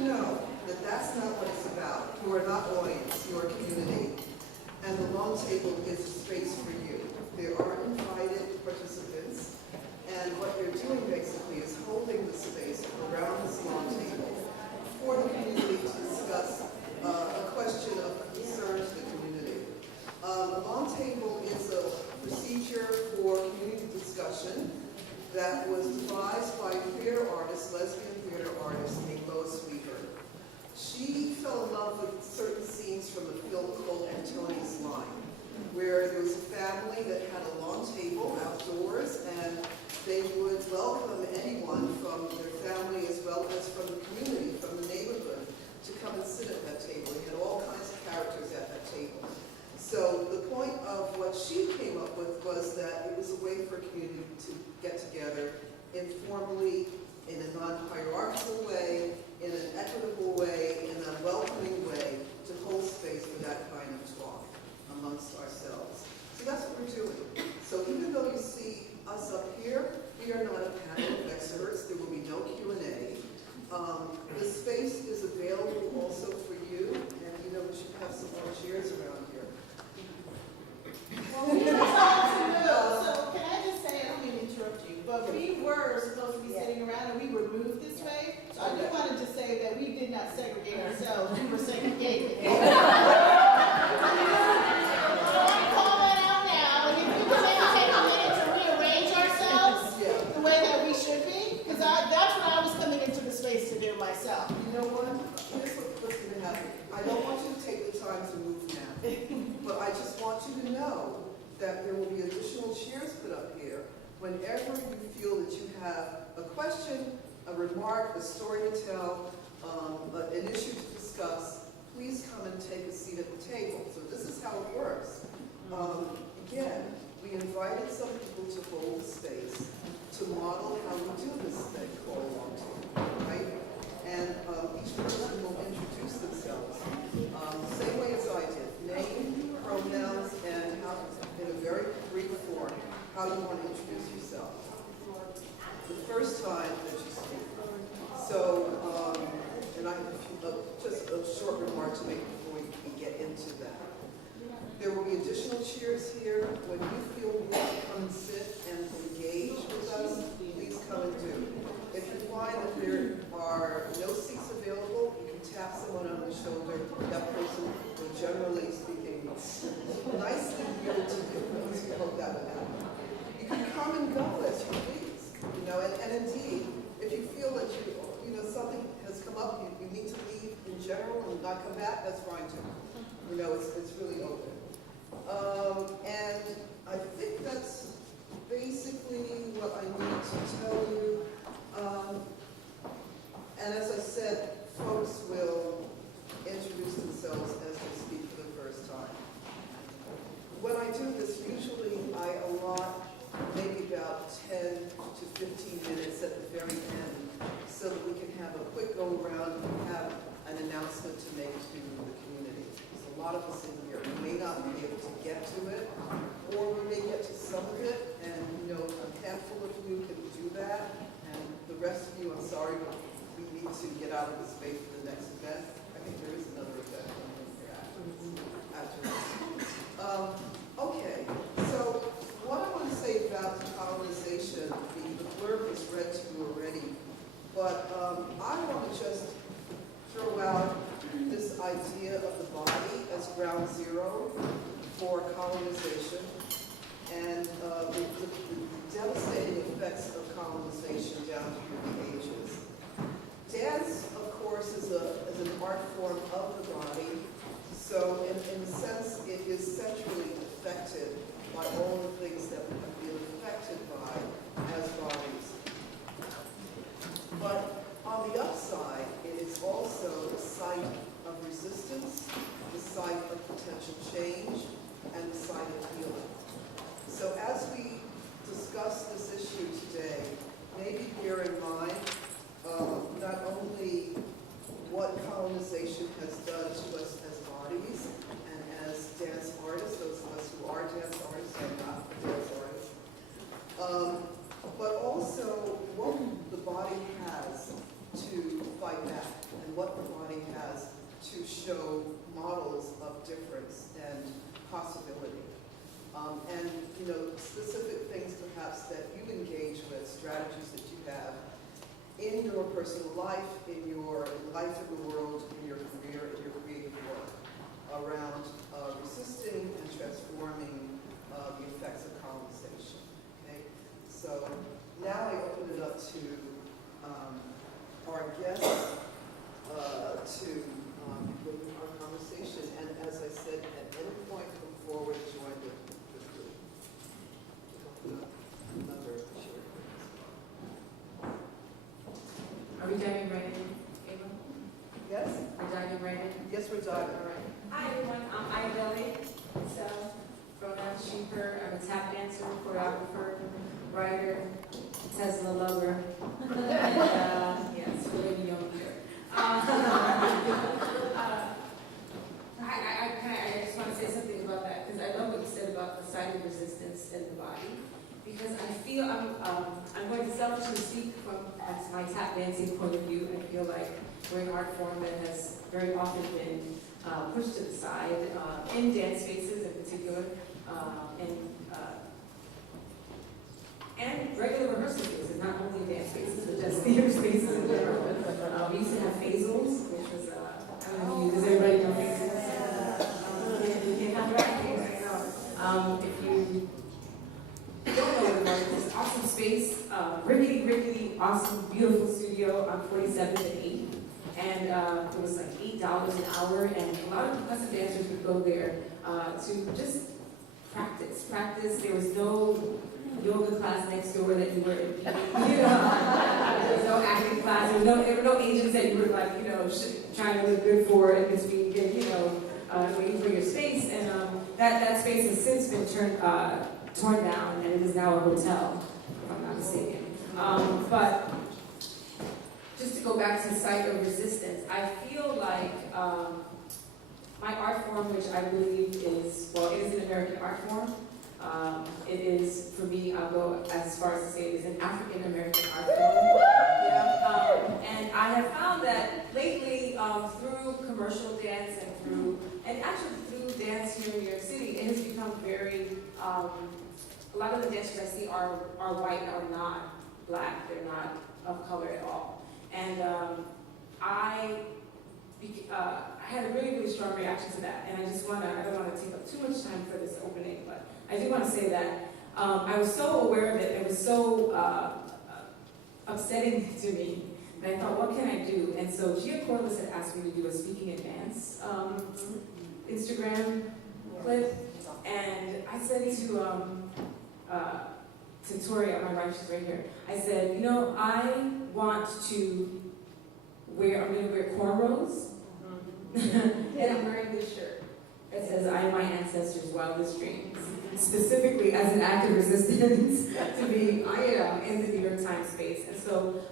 to know that that's not what it's about. You are not audience, you are community. And the long table is a space for you. There are invited participants, and what they're doing basically is holding the space around this long table for the community to discuss a question of concern to the community. The long table is a procedure for community discussion that was devised by theater artist, lesbian theater artist named Lois Weaver. She fell in love with certain scenes from the film called Antonia's Line, where there was a family that had a long table outdoors, and they would welcome anyone from their family as well as from the community, from the neighborhood, to come and sit at that table. They had all kinds of characters at that table. So the point of what she came up with was that it was a way for a community to get together informally, in a non-hierarchical way, in an equitable way, in a welcoming way, to hold space for that kind of talk amongst ourselves. So that's what we're doing. So even though you see us up here, we are not a panel of experts. There will be no Q&A. The space is available also for you, and you know we should have some more chairs around here. Well, we were told to move, so can I just say, I don't mean to interrupt you, but we were supposed to be sitting around and we were moved this way. So I just wanted to say that we did not segregate ourselves, we were segregated. So I'm calling out now, and if we could maybe take a minute to rearrange ourselves the way that we should be, because that's what I was coming into the space to do myself. You know what? Here's what's going to happen. I don't want you to take the time to move now. But I just want you to know that there will be additional chairs put up here whenever you feel that you have a question, a remark, a story to tell, an issue to discuss. Please come and take a seat at the table. So this is how it works. Again, we invited some people to hold the space to model how we do this thing called a long table, right? And each person will introduce themselves same way as I did. Name, pronouns, and how, in a very brief form, how you want to introduce yourself. The first time that you speak. So, and I have just a short remark to make before we get into that. There will be additional chairs here. When you feel you want to come and sit and engage with us, please come and do. If you find that there are no seats available, you can tap someone on the shoulder. That person will, generally speaking, nicely yield to you. Please hope that would happen. You can come and go as you please. You know, and indeed, if you feel that you know something has come up, you need to leave in general and not come back, that's fine too. You know, it's really open. And I think that's basically what I need to tell you. And as I said, folks will introduce themselves as they speak for the first time. When I do this, usually I allot maybe about 10 to 15 minutes at the very end so that we can have a quick go around and have an announcement to make to the community. There's a lot of us in here. We may not be able to get to it, or we may get to some of it, and you know, a handful of you can do that, and the rest of you, I'm sorry, but we need to get out of the space for the next event. I think there is another event after this. Okay, so what I want to say about decolonization, the blurb was read to you already, but I want to just throw out this idea of the body as ground zero for colonization and the devastating effects of colonization down through the ages. Dance, of course, is an art form of the body, so in a sense it is centrally affected by all the things that we have been affected by as bodies. But on the upside, it is also the site of resistance, the site of potential change, and the site of healing. So as we discuss this issue today, maybe bear in mind not only what colonization has done to us as bodies and as dance artists, those of us who are dance artists and not dance artists, but also what the body has to fight back and and what the body has to show models of difference and possibility. And, you know, specific things perhaps that you engage with, strategies that you have in your personal life, in your life in the world, in your career, in your creative work, around resisting and transforming the effects of colonization. Okay? So now I open it up to our guests to begin our conversation. And as I said, at any point, come forward, join the group. Another share. Are we diving right in, Ava? Yes? We're diving right in? Yes, we're diving. All right. Hi, everyone. I'm Ayabelle. So, pronouns she, her. I'm a tap dancer, choreographer, writer, Tesla lover. And, yes, really young here. I just want to say something about that, because I love what you said about the site of resistance in the body. Because I feel I'm going to selfishly speak from my tap dancing point of view. I feel like we're an art form that has very often been pushed to the side in dance spaces in particular, and regular rehearsal spaces, not only dance spaces, but just theater spaces in general. We used to have phasals, which was, I don't know, does everybody know phasals? If you don't know what it was, this awesome space, rickety, awesome, beautiful studio on 47th and 8th. And it was like $8 an hour, and a lot of progressive dancers would go there to just practice. There was no yoga class next door that you were, there was no acting class, there were no agents that you were like, trying to look good for in between, waiting for your space. And that space has since been torn down, and it is now a hotel, if I'm not mistaken. But just to go back to the site of resistance, I feel like my art form, which I believe is, well, it is an American art form. It is, for me, I'll go as far as to say it is an African American art form. Yeah. And I have found that lately, through commercial dance and actually through dance here in New York City, it has become very, a lot of the dancers I see are white, are not black, they're not of color at all. And I had a really strong reaction to that, and I don't want to take up too much time for this opening, but I do want to say that I was so aware of it, and it was so upsetting to me, and I thought, what can I do? And so Gia Corliss had asked me to do a speaking in dance Instagram clip, and I said to Tori on my right, she's right here, I said, I want to I'm going to wear cornrows, and I'm wearing this shirt that says, I am my ancestors' wildest dreams, specifically as an act of resistance to be, in the New York Times space. And so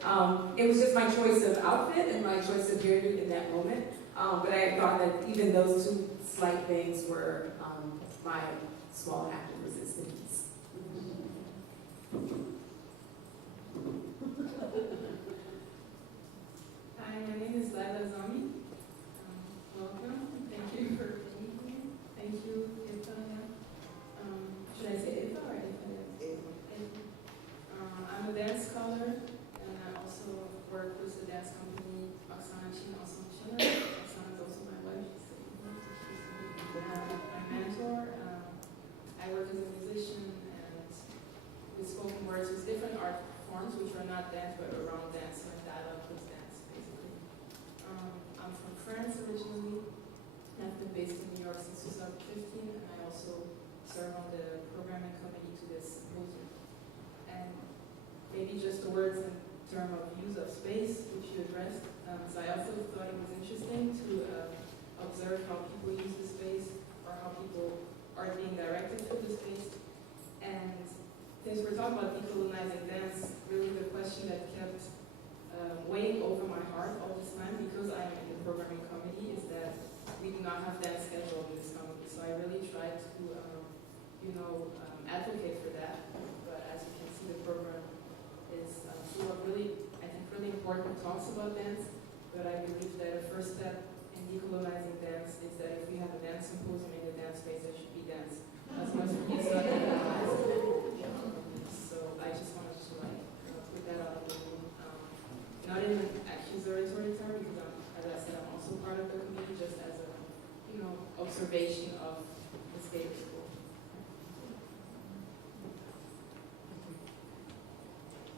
it was just my choice of outfit and my choice of hairdo in that moment. But I thought that even those two slight things were my small act of resistance. Hi, my name is Laila Zami. Welcome. Thank you for being here. Thank you, Ifa. Should I say Ifa or Ifa? I'm a dance scholar, and I also work with the dance company Oksana Chin Oksana. Oksana is also my wife. She's my mentor. I work as a musician and with spoken words, with different art forms, which are not dance, but around dance, and dialogue with dance, basically. I'm from France originally. I've been based in New York since 2015, and I also serve on the programming committee to this symposium. And maybe just the words in terms of use of space, which you addressed. So I also thought it was interesting to observe how people use the space, or how people are being directed through the space. And since we're talking about decolonizing dance, really the question that kept weighing over my heart all this time, because I'm in the programming committee, is that we do not have dance scheduled in this company. So I really tried to, advocate for that. But as you can see, the program is full of really, I think, really important talks about dance, but but I believe that a first step in decolonizing dance is that if we have a dance symposium in the dance space, there should be dance. As much as it's not decolonized. So I just wanted to put that out of the room. Not in an accusatory term, because as I said, I'm also part of the committee, just as a, observation of the state of school.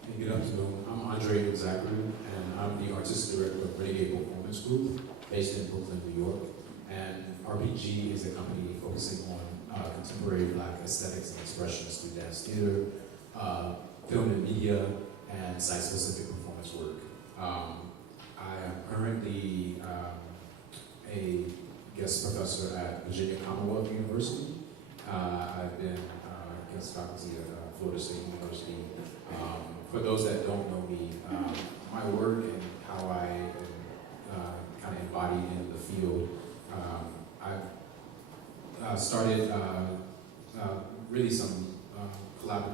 Hey, good afternoon. I'm Andre Zachary, and I'm the artistic director of Renegade Performance Group, based in Brooklyn, New York. And RPG is a company focusing on contemporary Black aesthetics and expressions through dance theater, film and media, and site-specific performance work. I am currently a guest professor at Virginia Commonwealth University. I've been guest faculty at Florida State University. For those that don't know me, my work and how I am kind of embodied in the field, I've started really some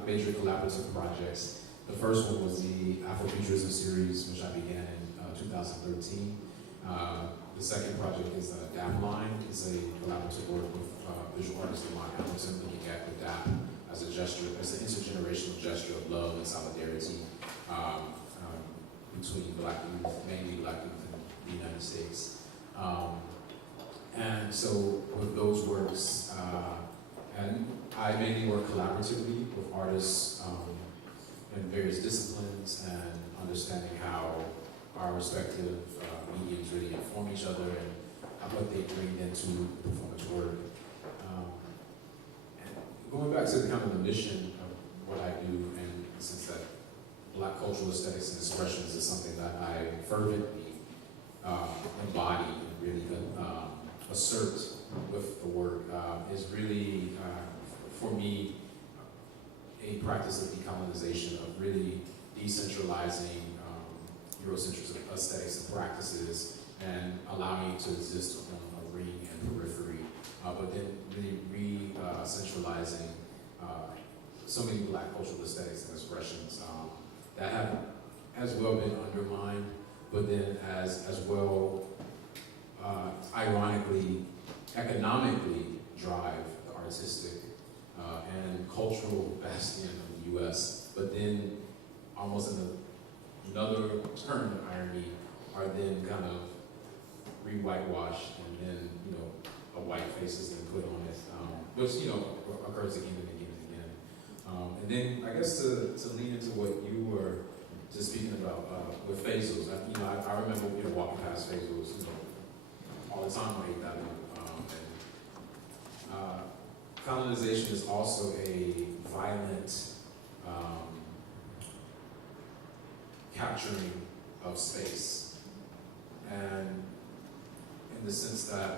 major collaborative projects. The first one was the Afrofuturism series, which I began in 2013. The second project is DAP Line. It's a collaborative work with visual artist Lamont Hamilton, looking at the DAP as a gesture, as an intergenerational gesture of love and solidarity between Black youth, mainly Black youth in the United States. And so with those works, and I mainly work collaboratively with artists in various disciplines and understanding how our respective mediums really inform each other and what they bring into performance work. And going back to kind of the mission of what I do, and since that Black cultural aesthetics and expressions is something that I fervently embody and really assert with the work, is really, for me, a practice of decolonization, of really decentralizing Eurocentric aesthetics and practices and allowing it to exist on a ring and periphery, but then really re-centralizing so many Black cultural aesthetics and expressions that have as well been undermined, but then as well, ironically, economically drive the artistic and cultural bastion of the U.S., but then almost in another turn of irony are then kind of re-whitewashed, and then, a white face is then put on it, which, occurs again and again and again. And then, I guess to lean into what you were just speaking about with Fazos, I remember, walking past Fazos, all the time on 8th Avenue. Colonization is also a violent capturing of space. And in the sense that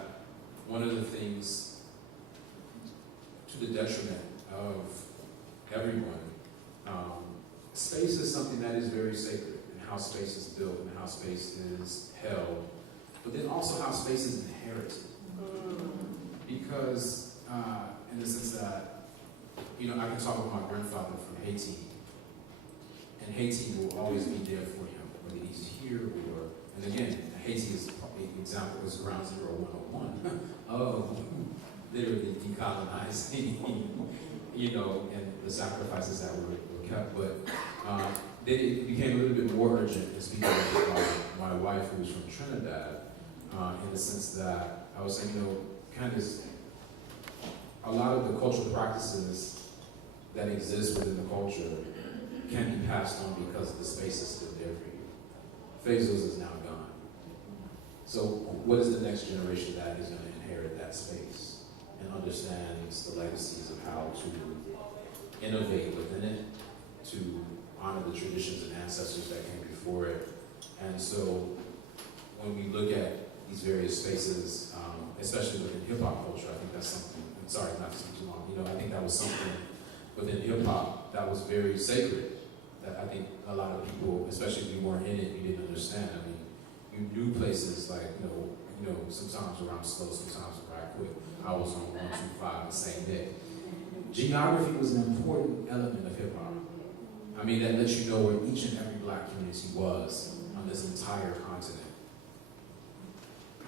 one of the things, to the detriment of everyone, space is something that is very sacred, and how space is built and how space is held, but then also how space is inherited. Because, in the sense that, I can talk with my grandfather from Haiti, and Haiti will always be there for him, whether he's here or, and again, Haiti is an example, is ground zero 101 of literally decolonizing, and the sacrifices that were kept, but then it became a little bit more urgent, and speaking of my wife, who's from Trinidad, in the sense that I was saying, Candace, a lot of the cultural practices that exist within the culture can be passed on because the space is still there for you. Fazos is now gone. So what is the next generation that is going to inherit that space and understands the legacies of how to innovate within it, to honor the traditions and ancestors that came before it? And so when we look at these various spaces, especially within hip-hop culture, I think that's something, I'm sorry not to speak too long, I think that was something within hip-hop that was very sacred, that I think a lot of people, especially if you weren't in it, you didn't understand. I mean, you knew places like, sometimes where I'm slow, sometimes where I quit. I was on 125 the same day. Geography was an important element of hip-hop. I mean, that lets you know where each and every Black community was on this entire continent.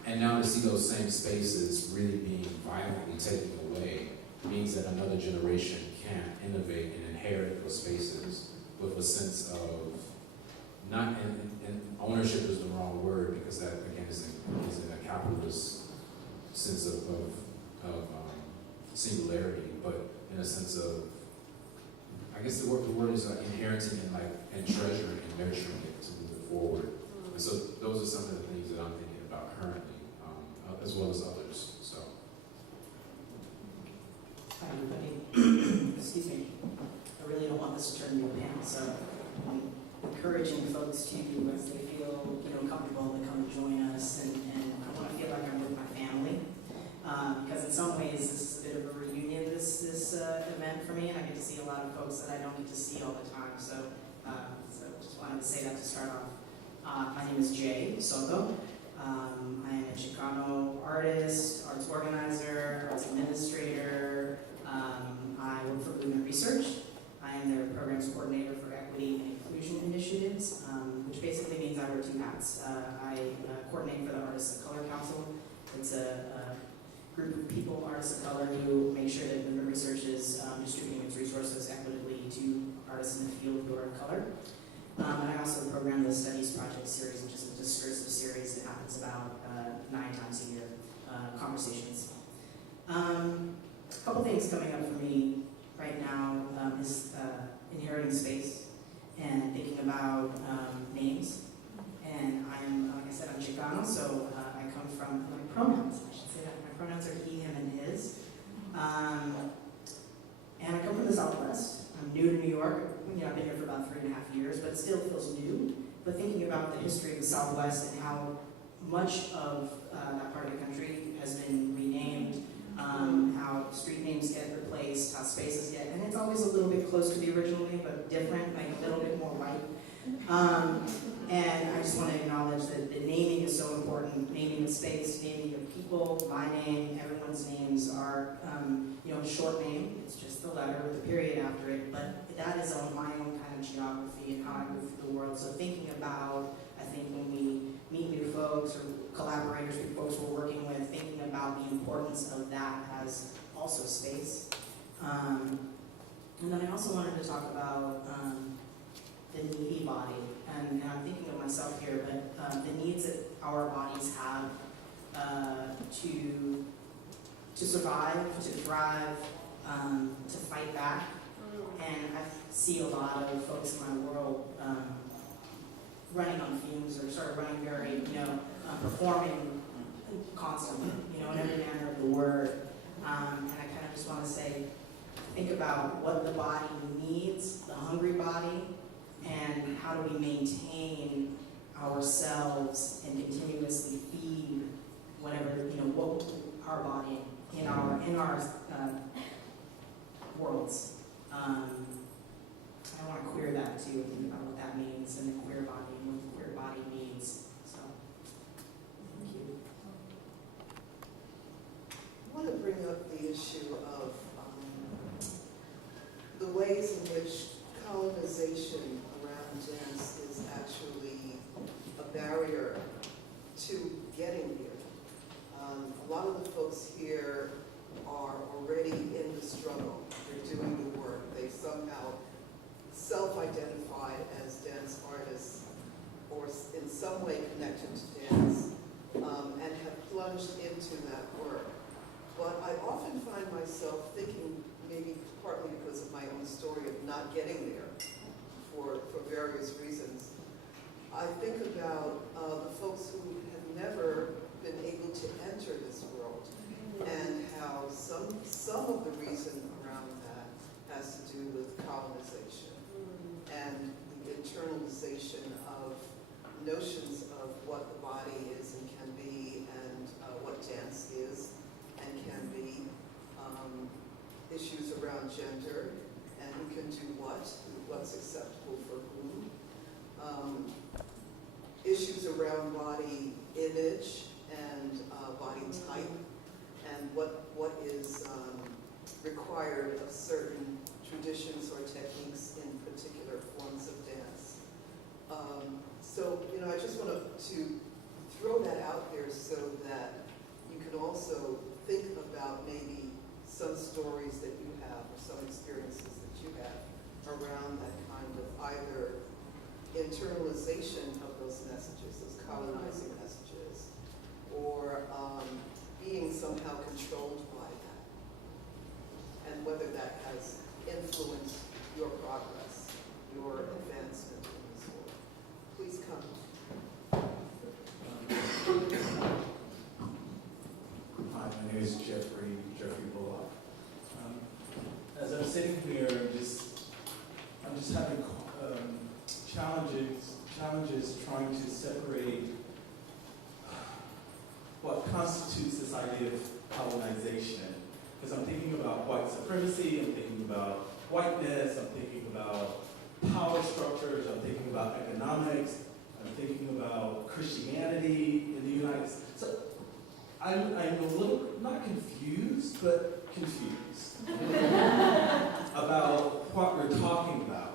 And now to see those same spaces really being violently taken away means that another generation can innovate and inherit those spaces with a sense of not, and ownership is the wrong word because that again is in a capitalist sense of singularity, but in a sense of, I guess the word is inheriting and treasuring and nurturing it to move it forward. And so those are some of the things that I'm thinking about currently, as well as others. So. Hi, everybody. Excuse me. I really don't want this to turn into a panel, so I'm encouraging folks to, as they feel, comfortable, to come and join us. And I want to feel like I'm with my family, because in some ways this is a bit of a reunion. This event for me, and I get to see a lot of folks that I don't get to see all the time. So just wanted to say that to start off. My name is Jay Soto. I am a Chicano artist, arts organizer, arts administrator. I work for Bloomer Research. I am their programs coordinator for equity and inclusion initiatives, which basically means I wear two hats. I coordinate for the Artists of Color Council. It's a group of people, artists of color, who make sure that Bloomer Research is distributing its resources equitably to artists in the field who are of color. And I also program the Studies Project series, which is a discursive series that happens about 9 times a year, conversations. A couple things coming up for me right now is inheriting space and thinking about names. And I'm, like I said, I'm Chicano, so I come from my pronouns. I should say that. My pronouns are he, him, and his. And I come from the Southwest. I'm new to New York. I've been here for about 3.5 years, but it still feels new. But thinking about the history of the Southwest and how much of that part of the country has been renamed, how street names get replaced, how spaces get, and it's always a little bit close to the original name, but different, like a little bit more white. And I just want to acknowledge that the naming is so important. Naming of space, naming of people, my name, everyone's names are, a short name. It's just the letter with a period after it, but that is on my own kind of geography and how I move through the world. So thinking about, I think when we meet new folks or collaborators with folks we're working with, thinking about the importance of that as also space. And then I also wanted to talk about the needy body. And I'm thinking of myself here, but the needs that our bodies have to survive, to thrive, to fight back. And I see a lot of folks in my world running on fumes or sort of running very, performing constantly, in every manner of the word. And I kind of just want to say, think about what the body needs, the hungry body, and how do we maintain ourselves and continuously feed whatever, what our body in our worlds. I want to queer that too, think about what that means in the queer body and what the queer body needs. So, thank you. I want to bring up the issue of the ways in which colonization around dance is actually a barrier to getting here. A lot of the folks here are already in the struggle. They're doing the work. They somehow self-identify as dance artists or in some way connected to dance and have plunged into that work. But I often find myself thinking, maybe partly because of my own story of not getting there for various reasons, I think about the folks who have never been able to enter this world and how some of the reason around that has to do with colonization and the internalization of notions of what the body is and can be and what dance is and can be, issues around gender and who can do what's acceptable for whom, issues around body image and body type and what is required of certain traditions or techniques in particular forms of dance. So, I just want to throw that out there so that you can also think about maybe some stories that you have or some experiences that you have around that kind of either internalization of those messages, those colonizing messages, or being somehow controlled by that, and whether that has influenced your progress, your advancement in this work. Please come. Hi, my name is Jeffrey Bullock. As I'm sitting here, I'm just having challenges trying to separate what constitutes this idea of colonization. Because I'm thinking about white supremacy, I'm thinking about whiteness, I'm thinking about power structures, I'm thinking about economics, I'm thinking about Christianity in the United States. So I'm a little, not confused, but confused about what we're talking about.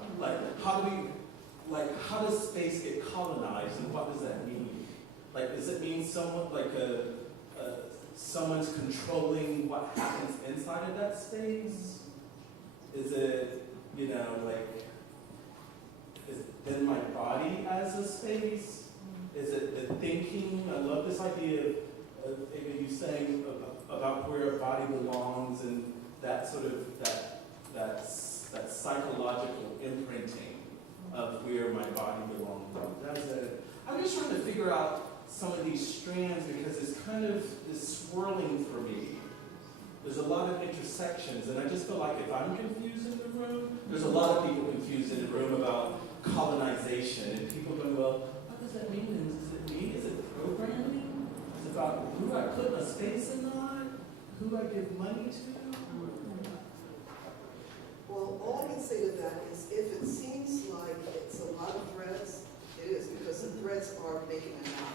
How does space get colonized, and what does that mean? Does it mean someone's controlling what happens inside of that space? Is it, is it then my body as a space? Is it the thinking? I love this idea of you saying about where a body belongs and that sort of, that psychological imprinting of where my body belongs. I'm just trying to figure out some of these strands because it's kind of is swirling for me. There's a lot of intersections, and I just feel like if I'm confused in the room, there's a lot of people confused in the room about colonization, and people go, well, what does that mean? Is it me? Is it programming? Is it about who I put in a space or not? Who I give money to? Well, all I can say to that is if it seems like it's a lot of threads, it is, because the threads are making a knot.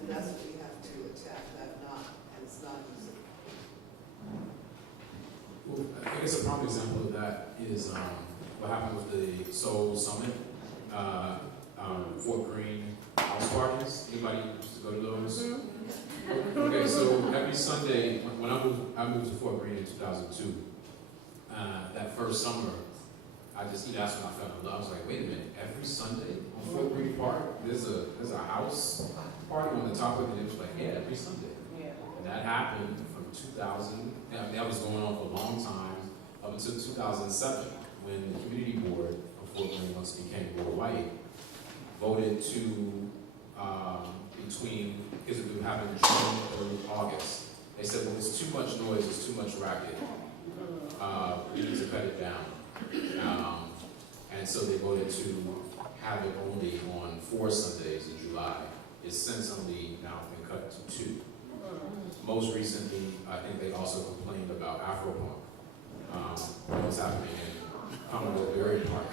And that's what we have to attack, that knot, and it's not easy. Well, I guess a prime example of that is what happened with the Seoul Summit, Fort Greene house parties. Anybody used to go to those? Okay, so every Sunday, when I moved to Fort Greene in 2002, that first summer, that's when I fell in love. I was like, wait a minute, every Sunday on Fort Greene Park, there's a house party on the top of it, and it was like, yeah, every Sunday. And that happened from 2000, that was going on for a long time, up until 2007, when the community board of Fort Greene, once it became more white, voted to, because it would happen in June through August. They said, well, it's too much noise, it's too much racket. We need to cut it down. And so they voted to have it only on 4 Sundays in July. It's since only now been cut to 2. Most recently, I think they also complained about Afropunk. What was happening in Commodore Berry Park,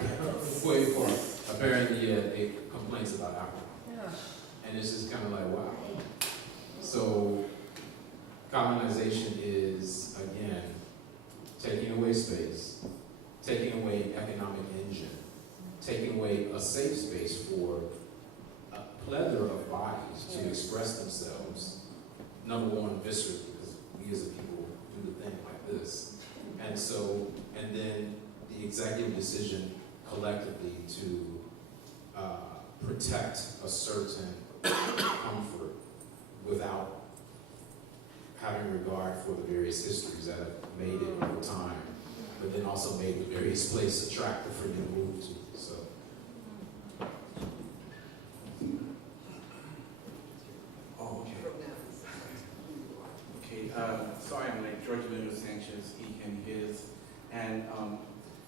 Way Park. Apparently, they complaints about Afropunk. And it's just kind of like, wow. So, colonization is, again, taking away space, taking away economic engine, taking away a safe space for a plethora of bodies to express themselves. Number one, viscerally, because we as a people do the thing like this. And then the executive decision collectively to protect a certain comfort without having regard for the various histories that have made it over time, but then also made the various places attractive for you to move to. So. Oh, okay. From now. Okay, sorry I'm late. George Lino Sanchez, he, him, his. And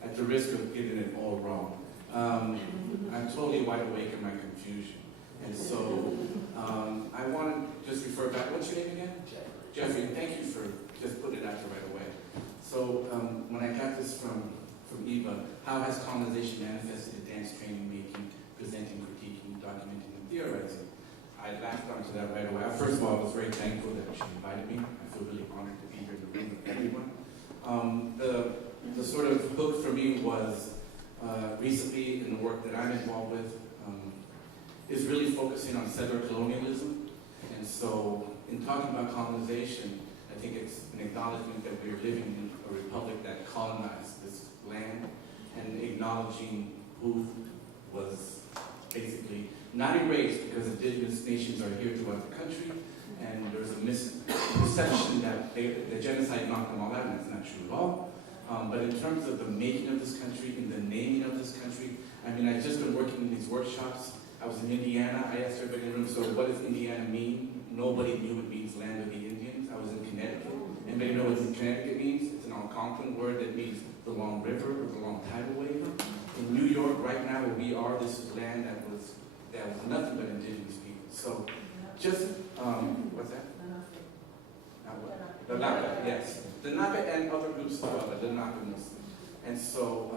at the risk of getting it all wrong, I'm totally wide awake in my confusion. And so I want to just refer back. What's your name again? Jeffrey, thank you for just putting it out there right away. So when I got this from Eva, how has colonization manifested in dance training, making, presenting, critiquing, documenting, and theorizing? I latched onto that right away. First of all, I was very thankful that she invited me. I feel really honored to be here in the room with everyone. The sort of hook for me was recently in the work that I'm involved with is really focusing on settler colonialism in talking about colonization, I think it's an acknowledgement that we're living in a republic that colonized this land, and acknowledging who was basically not erased, because indigenous nations are here throughout the country, and there's a misperception that the genocide knocked them all out, and that's not true at all. But in terms of the making of this country, in the naming of this country, I mean, I've just been working in these workshops. I was in Indiana. I asked everybody in the room, so what does Indiana mean? Nobody knew it means land of the Indians. I was in Connecticut. Anybody know what Connecticut means? It's an Algonquin word that means the long river or the long tidal wave. In New York, right now where we are, this is land that was nothing but indigenous people. So just, what's that? The Naka, yes. The Naka and other groups as well, but the Naka Muslim. And so,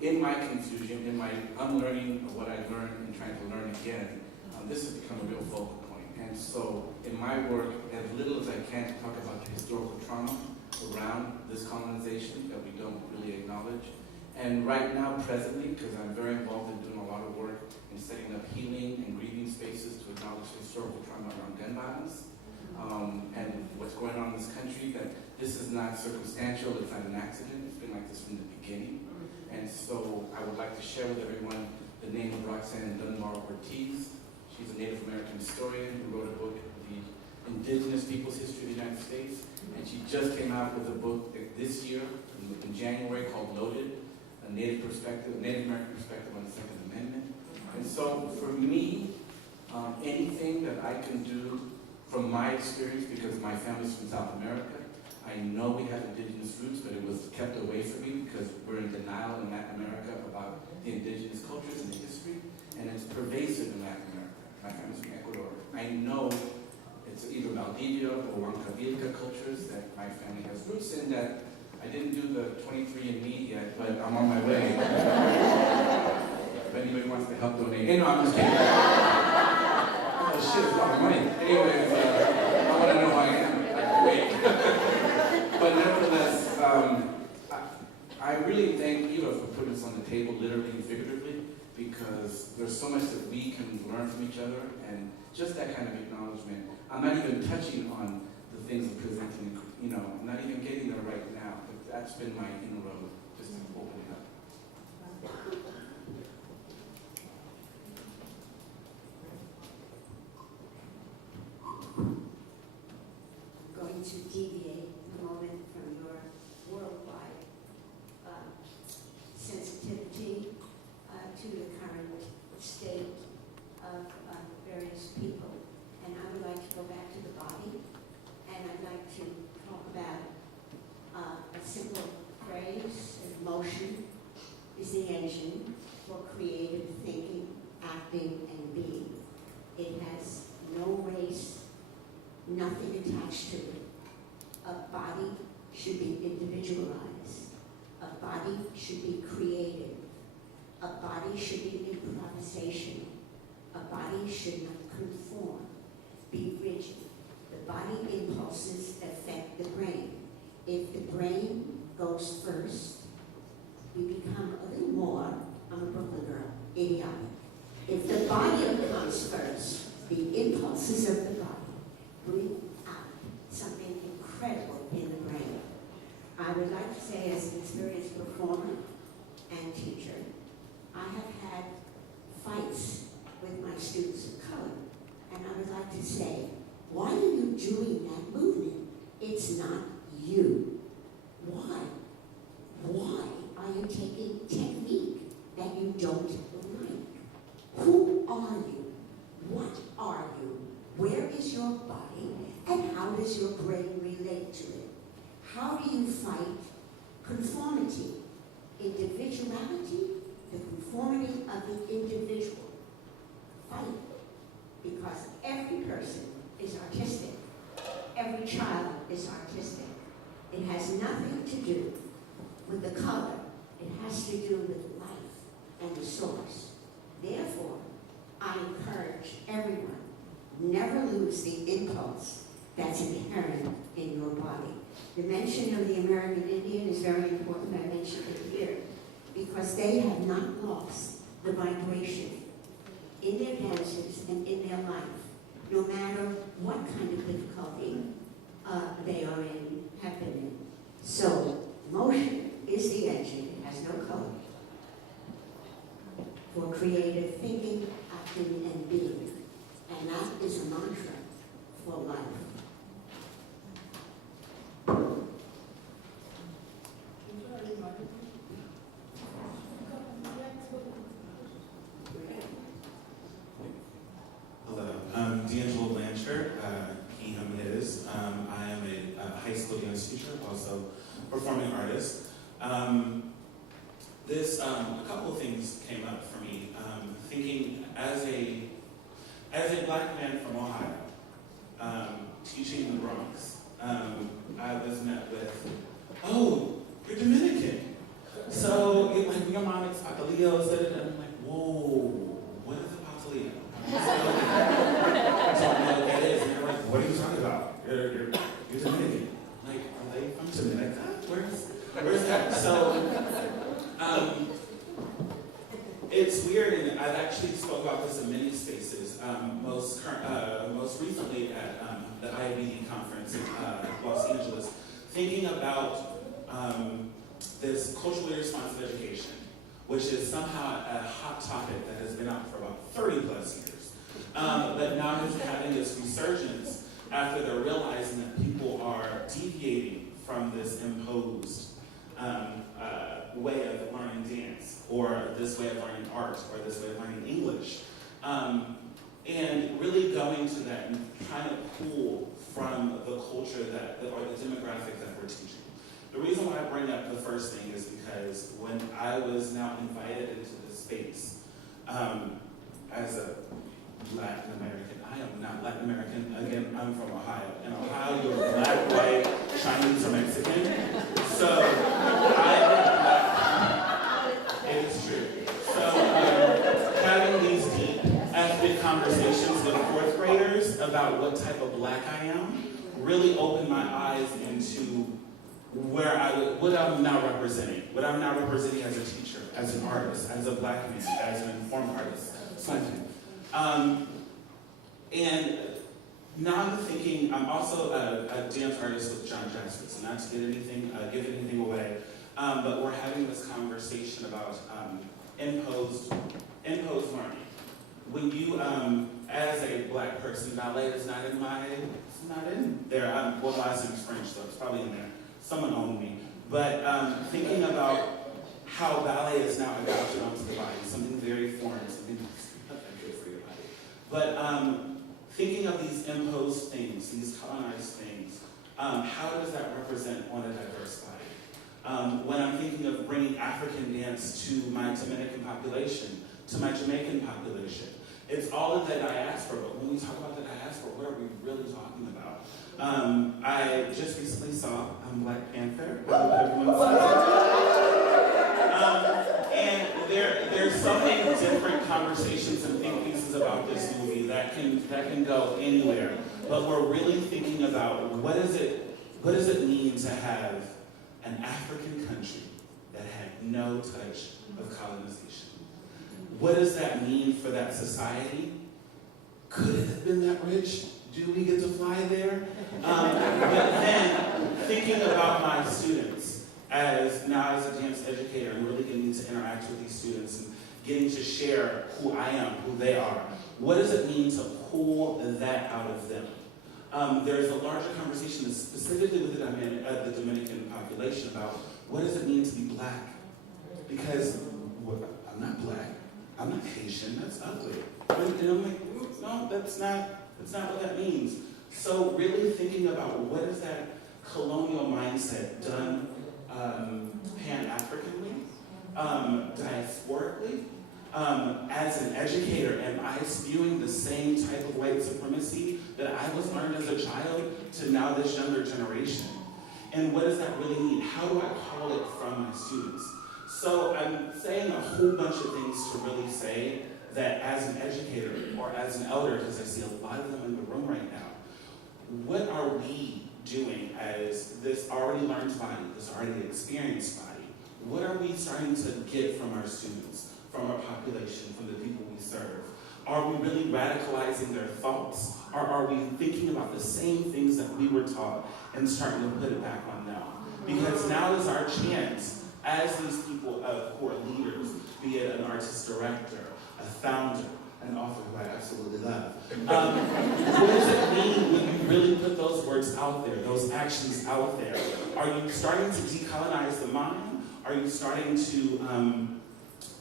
in my confusion, in my unlearning of what I learned and trying to learn again, this has become a real focal point. And so, in my work, as little as I can, to talk about the historical trauma around this colonization that we don't really acknowledge. And right now, presently, because I'm very involved in doing a lot of work in setting up healing and grieving spaces to acknowledge historical trauma around gun violence, and what's going on in this country, that this is not circumstantial, it's not an accident, it's been like this from the beginning. And so I would like to share with everyone the name of Roxanne Dunbar Ortiz. She's a Native American historian who wrote a book, The Indigenous People's History of the United States, and she just came out with a book this year, in January, called Loaded, a Native American perspective on the Second Amendment. And so for me, anything that I can do from my experience, because my family's from South America, I know we have indigenous roots, but it was kept away from me because we're in denial in Latin America about the indigenous cultures and the history, and it's pervasive in Latin America. My family's from Ecuador. I know it's either Valdivia or Huancavilca cultures that my family has roots in, that I didn't do the 23andMe yet, but I'm on my way. If anybody wants to help donate. Hey, no, I'm just kidding. Oh shit, it's a lot of money. Anyways, I want to know who I am. I can wait. But nevertheless, I really thank you for putting this on the table, literally and figuratively, because there's so much that we can learn from each other, and just that kind of acknowledgement. I'm not even touching on the things of presenting, I'm not even getting there right now, but that's been my inroad, just to open it up. Going to deviate a moment from your worldwide sensitivity to the current state of various people. And I would like to go back to the body, and I'd like to talk about a simple phrase: motion is the engine for creative thinking, acting, and being. It has no race, nothing attached to it. A body should be individualized. A body should be creative. A body should be improvisation. A body should not conform, be rigid. The body impulses affect the brain. If the brain goes first, we become a little more, I'm a Brooklyn girl, idiotic. If the body comes first, the impulses of the body bring out something incredible in the brain. I would like to say, as an experienced performer and teacher, I have had fights with my students of color, and I would like to say, why are you doing that movement? It's not you. Why? Why are you taking technique that you don't like? Who are you? What are you? Where is your body? And how does your brain relate to it? How do you fight conformity? Individuality, the conformity of the individual. Fight it. Because every person is artistic. Every child is artistic. It has nothing to do with the color. It has to do with life and the source. Therefore, I encourage everyone, never lose the impulse that's inherent in your body. The mention of the American Indian is very important. I mentioned it here because they have not lost the vibration in their dances and in their life. no matter what kind of difficulty they are in, have been in. So, motion is the engine, it has no code, for creative thinking, acting, and being. And that is a mantra for life. Hello, I'm D'Angelo Blanchard, he, him, his. I am a high school dance teacher, also performing artist. A couple of things came up for me. Thinking as a black man from Ohio, teaching in the Bronx, I was met with, "Oh, you're Dominican. So, like, your mom is Pacalillo," and I'm like, "Whoa, what is a Pacalillo?" I don't know what that is. And they're like, "What are you talking about? You're Dominican." I'm like, "Are they from Dominica? Where's that?" So, it's weird, and I've actually spoke about this in many spaces. Most recently at the IABD conference in Los Angeles, thinking about this culturally responsive education, which is somehow a hot topic that has been out for about 30 plus years. But now is having this resurgence after they're realizing that people are deviating from this imposed way of learning dance, or this way of learning art, or this way of learning English. And really going to that and trying to pull from the culture or the demographic that we're teaching. The reason why I bring up the first thing is because when I was now invited into this space, as a Latin American, I am not Latin American. Again, I'm from Ohio. In Ohio, you're black, white, Chinese, or Mexican. So, it is true. So, having these deep ethnic conversations with fourth graders about what type of black I am really opened my eyes into what I'm now representing. What I'm now representing as a teacher, as an artist, as a black man, as an informed artist. And now I'm thinking, I'm also a dance artist with John Jasper, so not to give anything away, but we're having this conversation about imposed learning. When you, as a black person, ballet is not in there. Well, I sing French, so it's probably in there. Someone owned me. But thinking about how ballet is now adopted onto the body, something very foreign, something not that good for your body. But thinking of these imposed things, these colonized things, how does that represent on a diverse body? When I'm thinking of bringing African dance to my Dominican population, to my Jamaican population, it's all in the diaspora, but when we talk about the diaspora, what are we really talking about? I just recently saw Black Panther. And there's so many different conversations and think pieces about this movie that can go anywhere. But we're really thinking about what does it mean to have an African country that had no touch of colonization? What does that mean for that society? Could it have been that rich? Do we get to fly there? But then, thinking about my students, as a dance educator, and really getting to interact with these students and getting to share who I am, who they are, what does it mean to pull that out of them? There's a larger conversation specifically with the Dominican population about what does it mean to be black? Because I'm not black. I'm not Haitian, that's ugly. And I'm like, no, that's not what that means. So really thinking about what is that colonial mindset done Pan-Africanly, diasporically. As an educator, am I spewing the same type of white supremacy that I was learned as a child to now this younger generation? And what does that really mean? How do I call it from my students? So I'm saying a whole bunch of things to really say that as an educator or as an elder, because I see a lot of them in the room right now, what are we doing as this already learned body, this already experienced body? What are we starting to get from our students, from our population, from the people we serve? Are we really radicalizing their thoughts? Are Or are we thinking about the same things that we were taught and starting to put it back on now? Because now is our chance as these people who are leaders, be it an artist director, a founder, an author who I absolutely love. What does it mean when you really put those words out there, those actions out there? Are you starting to decolonize the mind? Are you starting to,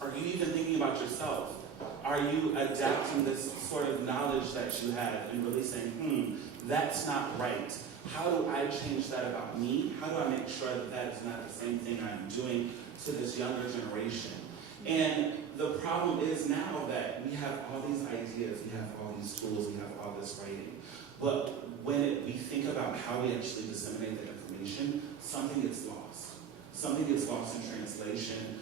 are you even thinking about yourself? Are you adapting this sort of knowledge that you have and really saying, that's not right? How do I change that about me? How do I make sure that that is not the same thing I'm doing to this younger generation? And the problem is now that we have all these ideas, we have all these tools, we have all this writing. But when we think about how we actually disseminate the information, something gets lost. Something gets lost in translation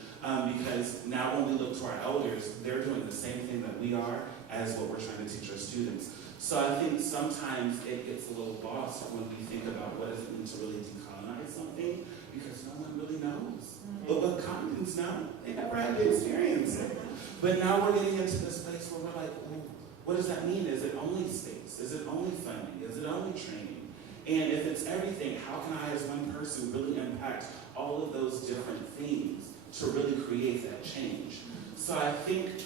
because now when we look to our elders, they're doing the same thing that we are as what we're trying to teach our students. So I think sometimes it gets a little lost when we think about what does it mean to really decolonize something because no one really knows. But what Condons know, they never had to experience it. But now we're getting into this place where we're like, well, what does that mean? Is it only space? Is it only funding? Is it only training? And if it's everything, how can I as one person really impact all of those different things to really create that change? So I think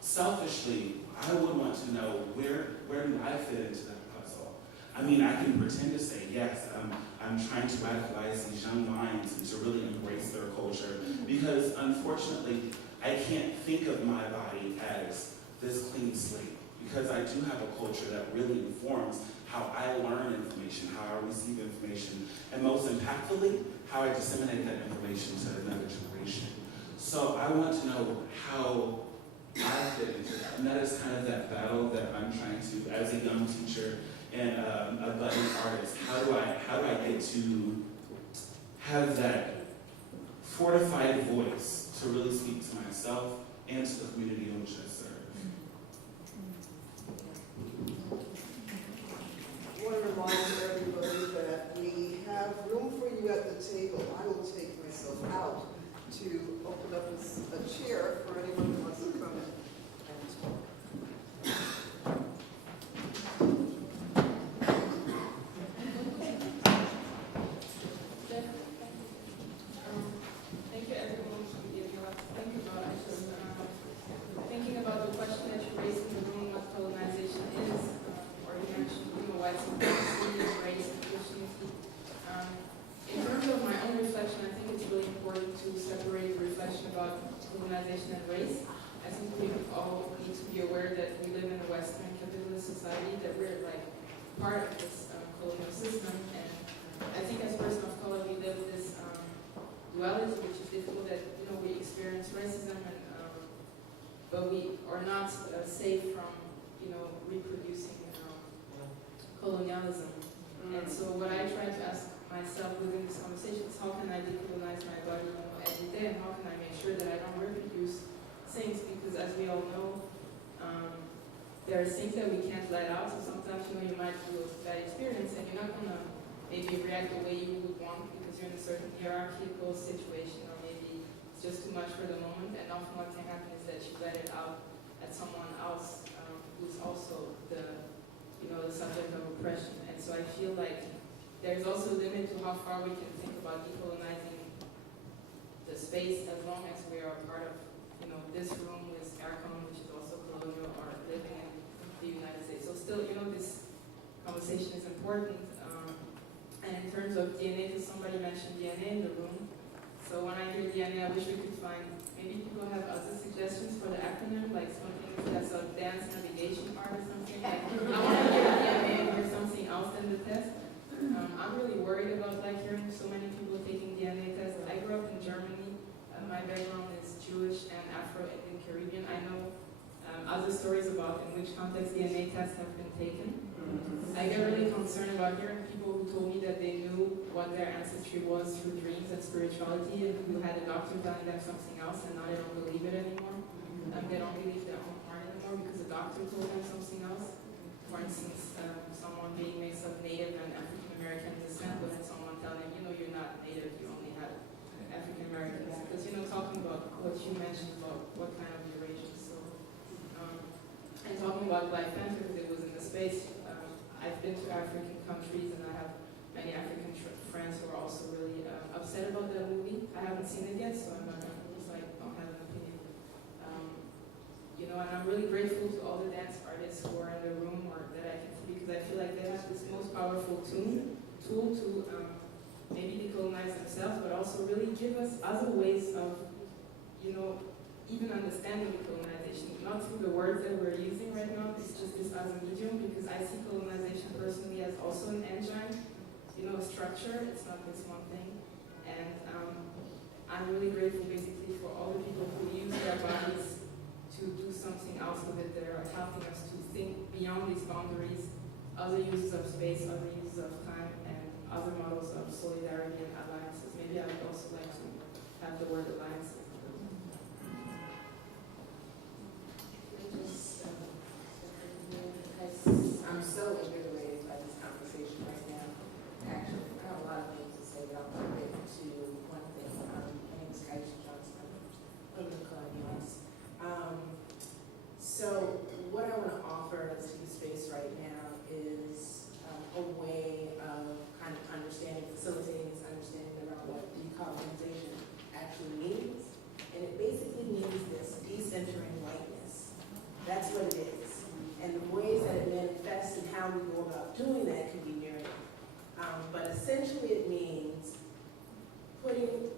selfishly, I would want to know where do I fit into that puzzle? I mean, I can pretend to say, yes, I'm trying to radicalize these young minds and to really embrace their culture because unfortunately, I can't think of my body as this clean slate because I do have a culture that really informs how I learn information, how I receive information, and most impactfully, how I disseminate that information to another generation. So I want to know how I fit into that. And that is kind of that battle that I'm trying to, as a young teacher and a budding artist, how do I get to have that fortified voice to really speak to myself and to the community in which I serve? I want to remind everybody that we have room for you at the table. I will take myself out to open up a chair for anyone who wants to come in and talk. Thank you everyone for giving me a lot to think about. I just thinking about the question that you raised in the room, what colonization is, or you mentioned, white supremacy, race, and Christianity. In terms of my own reflection, I think it's really important to separate the reflection about colonization and race. I think we all need to be aware that we live in a Western capitalist society, that we're like part of this colonial system, and I think as a person of color, we live this duality, which is difficult, that we experience racism, and but we are not safe from reproducing colonialism. And so what I try to ask myself within this conversation is how can I decolonize my body every day, and how can I make sure that I don't reproduce things, because as we all know, there are things that we can't let out, so sometimes you might do a bad experience and you're not going to maybe react the way you would want because you're in a certain hierarchical situation, or maybe it's just too much for the moment, and often what can happen is that you let it out at someone else who's also the subject of oppression. And so I feel like there's also a limit to how far we can think about decolonizing the space, as long as we are part of this room with Aircon, which is also colonial, or living in the United States. So still, this conversation is important. And in terms of DNA, because somebody mentioned DNA in the room, so when I hear DNA, I wish we could find, maybe people have other suggestions for the acronym, like something that's a dance navigation art or something. Like, I want to hear DNA and hear something else than the test. I'm really worried about hearing so many people taking DNA tests. I grew up in Germany. My background is Jewish and Afro-Indian Caribbean. I know other stories about in which context DNA tests have been taken. I get really concerned about hearing people who told me that they knew what their ancestry was through dreams and spirituality, and who had a doctor telling them something else, and now they don't believe it anymore. They don't believe their own heart anymore because a doctor told them something else. For instance, someone being mixed of Native and African American descent, but then someone telling them, you're not Native, you only have African Americans. Because talking about what you mentioned about what kind of Eurasian, so and talking about Black Panthers, it was in the space. I've been to African countries, and I have many African friends who are also really upset about that movie. I haven't seen it yet, so I'm not gonna don't have an opinion. You know, and I'm really grateful to all the dance artists who are in the room or that I can see, because I feel like they have this most powerful tool to maybe decolonize themselves, but also really give us other ways of, you know, even understanding decolonization, not through the words that we're using right now. It's just this as a medium, because I see colonization personally as also an engine, you know, a structure. It's not this one thing. And I'm really grateful basically for all the people who use their bodies to do something else with it. They're helping us to think beyond these boundaries, other uses of space, other uses of time, and other models of solidarity and alliances. Maybe I would also like to have the word alliances. I'm so invigorated by this conversation right now. Actually, I have a lot of things to say, but I'll put it to one thing. My name is Kaisha Johnson. I'm the Colonials. So what I want to offer to the space right now is a way of kind of understanding, facilitating this understanding around what decolonization actually means. And it basically means this decentering whiteness. That's what it is. And the ways that it manifests and how we go about doing that can be myriad. But essentially it means putting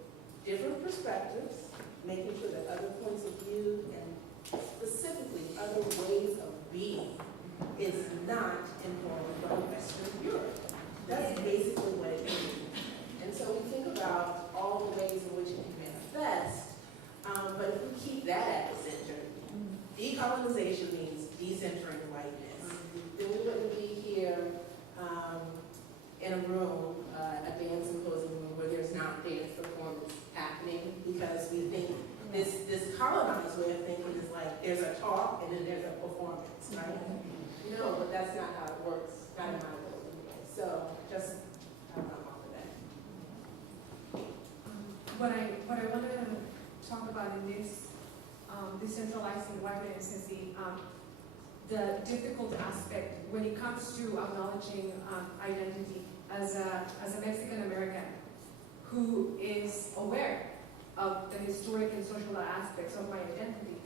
different perspectives, making sure that other points of view and specifically other ways of being is not informed by Western Europe. That's basically what it means. And so we think about all the ways in which it can manifest, but if we keep that at the center, decolonization means decentering whiteness. Then we wouldn't be here in a room, a dance symposium room where there's not dance performance happening, because we think this colonized way of thinking is like there's a talk and then there's a performance, right? No, but that's not how it works, not in my world anyway. So just off of that. What I want to talk about in this decentralizing whiteness is the difficult aspect when it comes to acknowledging identity as a Mexican American who is aware of the historic and social aspects of my identity.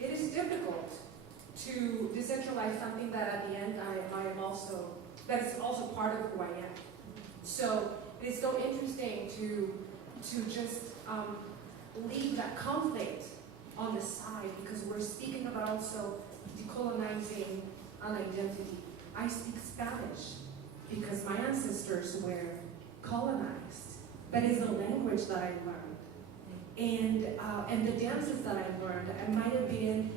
It is difficult to decentralize something that at the end that is also part of who I am. So it is so interesting to just leave that conflict on the side, because we're speaking about also decolonizing an identity. I speak Spanish because my ancestors were colonized. That is the language that I learned. And the dances that I learned, I might have been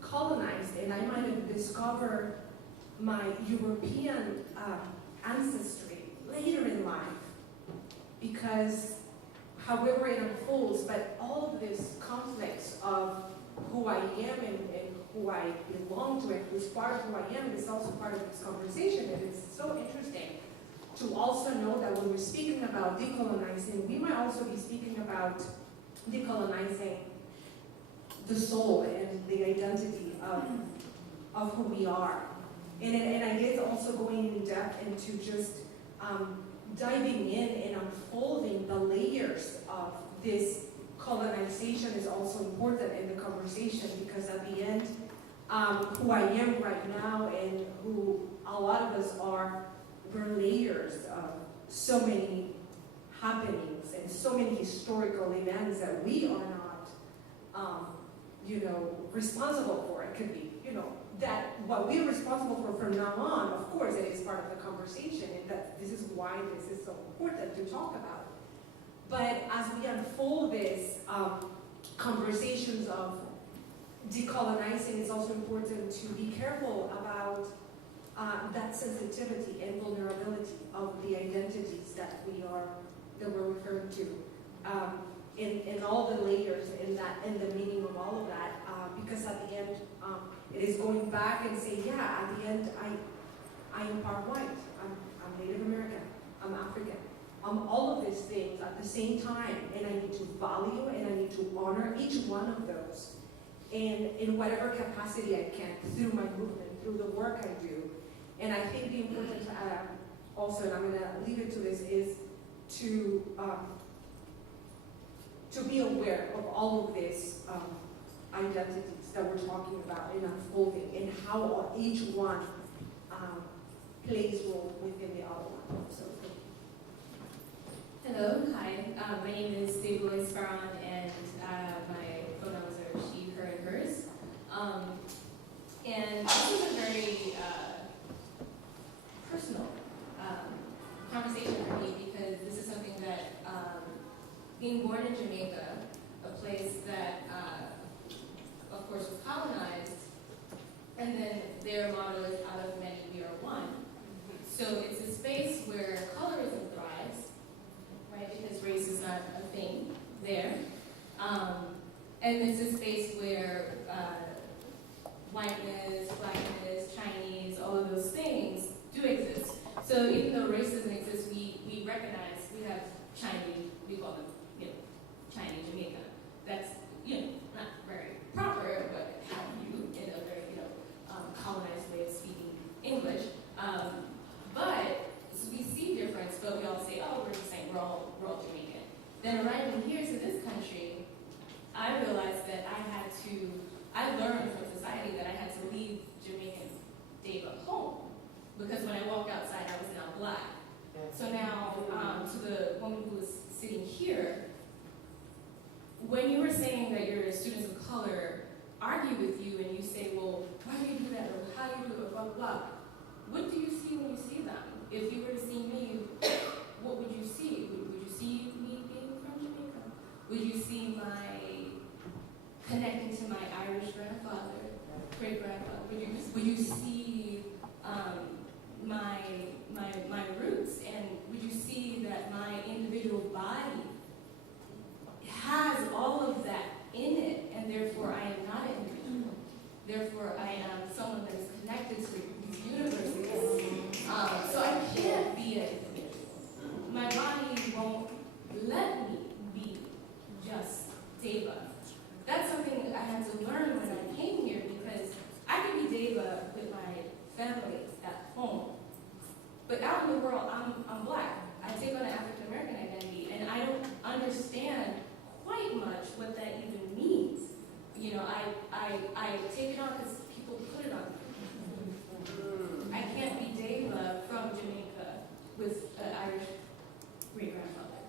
colonized, and I might have discovered my European ancestry later in life, because however it unfolds, but all of these conflicts of who I am and who I belong to and who's part of who I am is also part of this conversation. And it's so interesting to also know that when we're speaking about decolonizing, we might also be speaking about decolonizing the soul and the identity of who we are. And I guess also going in depth into just diving in and unfolding the layers of this colonization is also important in the conversation, because at the end, who I am right now and who a lot of us are, we're layers of so many happenings and so many historical events that we are not, responsible for. It could be, that what we're responsible for from now on, of course, it is part of the conversation, and that this is why this is so important to talk about. But as we unfold this conversations of decolonizing, it's also important to be careful about that sensitivity and vulnerability of the identities that we're referring to, in all the layers, in the meaning of all of that, because at the end, it is going back and saying, yeah, at the end, I am part white, I'm Native American, I'm African, I'm all of these things at the same time, and I need to value and I need to honor each one of those, and in whatever capacity I can, through my movement, through the work I do. And I think the important also, and I'm gonna leave it to this, is to be aware of all of this identities that we're talking about in unfolding and how each one plays role within the other one. So, hello, hi. My name is Deborah Sparron, and my pronouns are she, her, and hers. And this is a very personal conversation for me because this is something that, being born in Jamaica, a place that, of course, was colonized, and then their motto is out of many we are one. So it's a space where colorism thrives, right? Because race is not a thing there. And it's a space where whiteness, blackness, Chinese, all of those things do exist. So even though race doesn't exist, we recognize we have Chinese, we call them, Chinese Jamaica. That's, not very proper, but have you in a very, colonized way of speaking English. But so we see difference, but we all say, oh, we're the same, we're all Jamaican. Then arriving here to this country, I realized that I learned from society that I had to leave Jamaican Deva home. Because when I walked outside, I was now black. So now, to the woman who was sitting here, when you were saying that your students of color argue with you and you say, well, why do you do that, or how do you do it, blah, blah, blah. What do you see when you see them? If you were to see me, what would you see? Would you see me being from Jamaica? Would you see my connecting to my Irish grandfather, great grandfather? Would you see my roots, and would you see that my individual body has all of that in it, and therefore I am not an individual. Therefore I am someone that is connected to these universes. So I can't be an individual. My body won't let me be just Deva. That's something I had to learn when I came here, because I can be Deva with my family at home, but out in the world, I'm black. I take on an African American identity, and I don't understand quite much what that even means. I take it on because people put it on me. I can't be Deva from Jamaica with an Irish great-grandfather.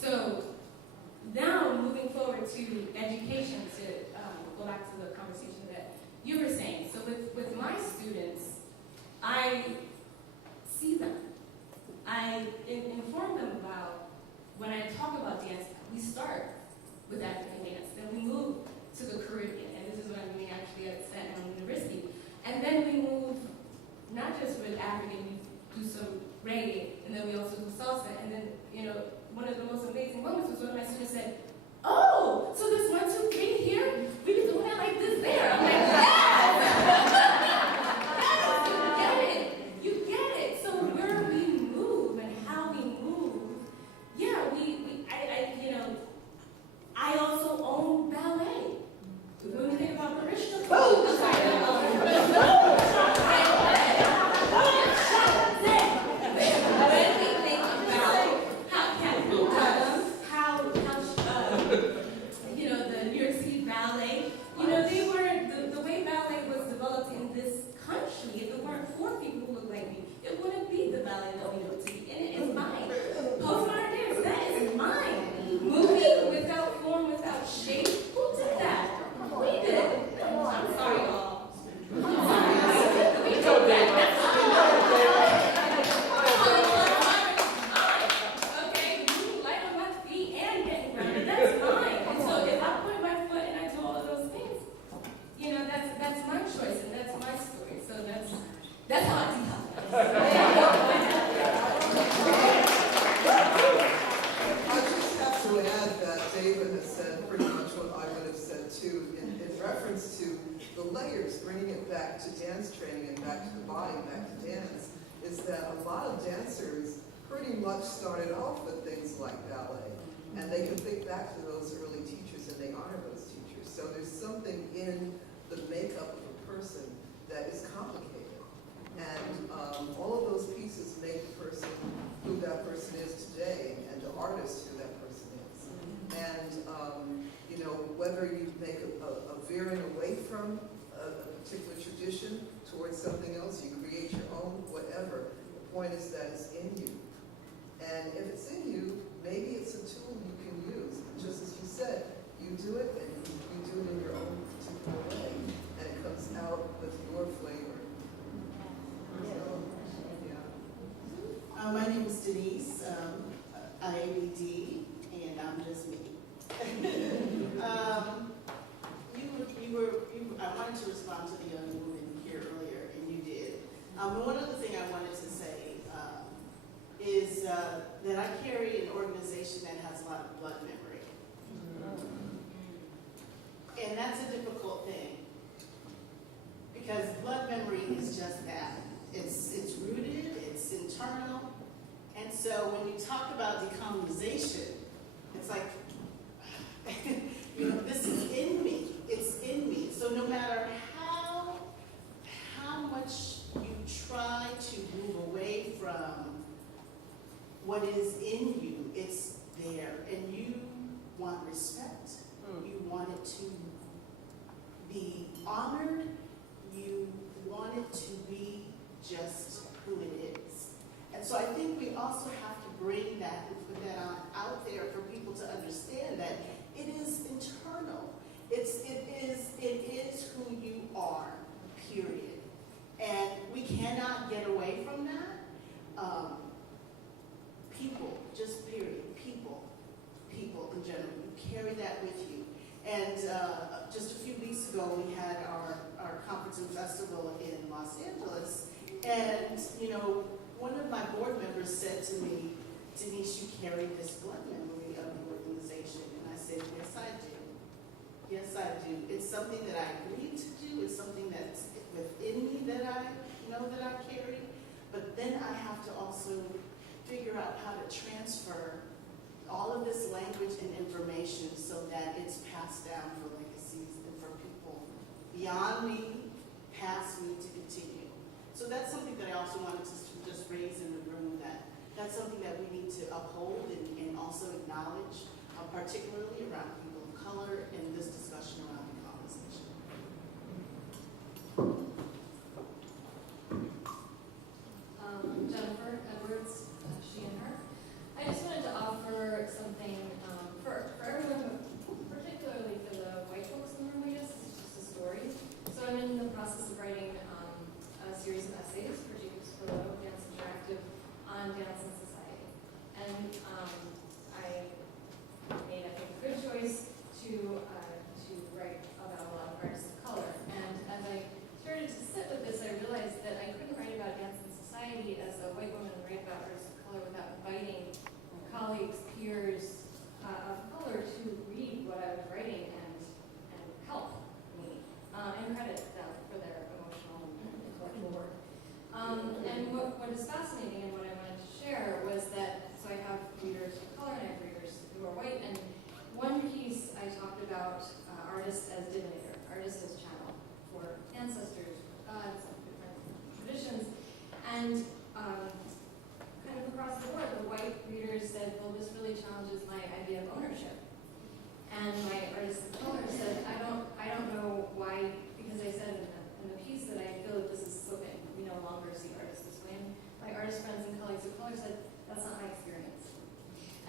So now, moving forward to education, to go back to the conversation that you were saying. So with my students, I see them. I inform them about, when I talk about dance, we start with African dance, then we move to the Caribbean, and this is what I'm doing actually at Staten Island University. And then we move, not just with African, we do some reggae, and then we also do salsa, and then, one of the most amazing moments was when my students said, oh, so there's 1, 2, 3 here? We can do it like this there. I'm like, yes! Yes, you get it. So where we move and how we move, yeah, I also own ballet. When we think about Marisha, the New York City Ballet, they weren't, the way ballet was developed in this country, if it weren't for people who look like me, it wouldn't be the ballet that we know today. And it is mine. Postmodern dance, that is mine. Moving without form, without shape, who did that? We did. I'm sorry, y'all. I'm sorry. We did that. Okay, moving light on my feet and getting grounded, that's mine. And so if I put my foot and I do all of those things, that's my choice and that's my story. So that's how I see I just have to add that David has said pretty much what I would have said too, in reference to the layers, bringing it back to dance training and back to the body, back to dance, is that a lot of dancers pretty much started off with things like ballet, and they can think back to those early teachers and they honor those teachers. So there's something in the makeup of a person that is complicated. And all of those pieces make the person who that person is today, and the artist who that person is. And, you know, whether you make a veering away from a particular tradition towards something else, you create your own, whatever, the point is that it's in you. And if it's in you, maybe it's a tool you can use. Just as you said, you do it and you do it in your own particular way, and it comes out with your flavor. So, yeah. My name is Denise, IABD, and I'm just me. I wanted to respond to the young woman here earlier, and you did. One other thing I wanted to say is that I carry an organization that has a lot of blood memory. And that's a difficult thing, because blood memory is just that. It's rooted, it's internal, and so when you talk about decolonization, it's like, you know, this is in me. It's in me. So no matter how much you try to move away from what is in you, it's there, and you want respect. You want it to be honored. You want it to be just who it is. And so I think we also have to bring that and put that out there for people to understand that it is internal. It is who you are, period. And we cannot get away from that. People, just period. People in general. You carry that with you. And just a few weeks ago, we had our conference and festival in Los Angeles. And, you know, one of my board members said to me, Denise, you carry this blood memory of the organization. And I said, yes, I do. Yes, I do. It's something that I agreed to do. It's something that's within me that I know that I carry. But then I have to also figure out how to transfer all of this language and information so that it's passed down for legacies and for people beyond me, past me, to continue. So that's something that I also wanted to just raise in the room, that's something that we need to uphold and also acknowledge, particularly around people of color in this discussion around decolonization. Jennifer Edwards, she and her. I just wanted to offer something for everyone, particularly for the white folks in the room, I guess. It's just a story. So I'm in the process of writing a series of essays for Jacobs Pillow, Dance Interactive, on dance and society. And I made, I think, a good choice to write about a lot of artists of color. And as I started to sit with this, I realized that I couldn't write about dance and society as a white woman and write about artists of color without inviting colleagues, peers of color to read what I was writing and help me and credit them for their emotional and intellectual work. And what is fascinating and what I wanted to share was that, so I have readers of color and I have readers who are white, and one piece I talked about artists as divinator, artists as channel for ancestors, for gods, of different traditions, and kind of across the board, the white readers said, well, this really challenges my idea of ownership. And my artists of color said, I don't know why, because I said in the piece that I feel that this is slipping. We no longer see artists this way. And my artist friends and colleagues of color said, that's not my experience.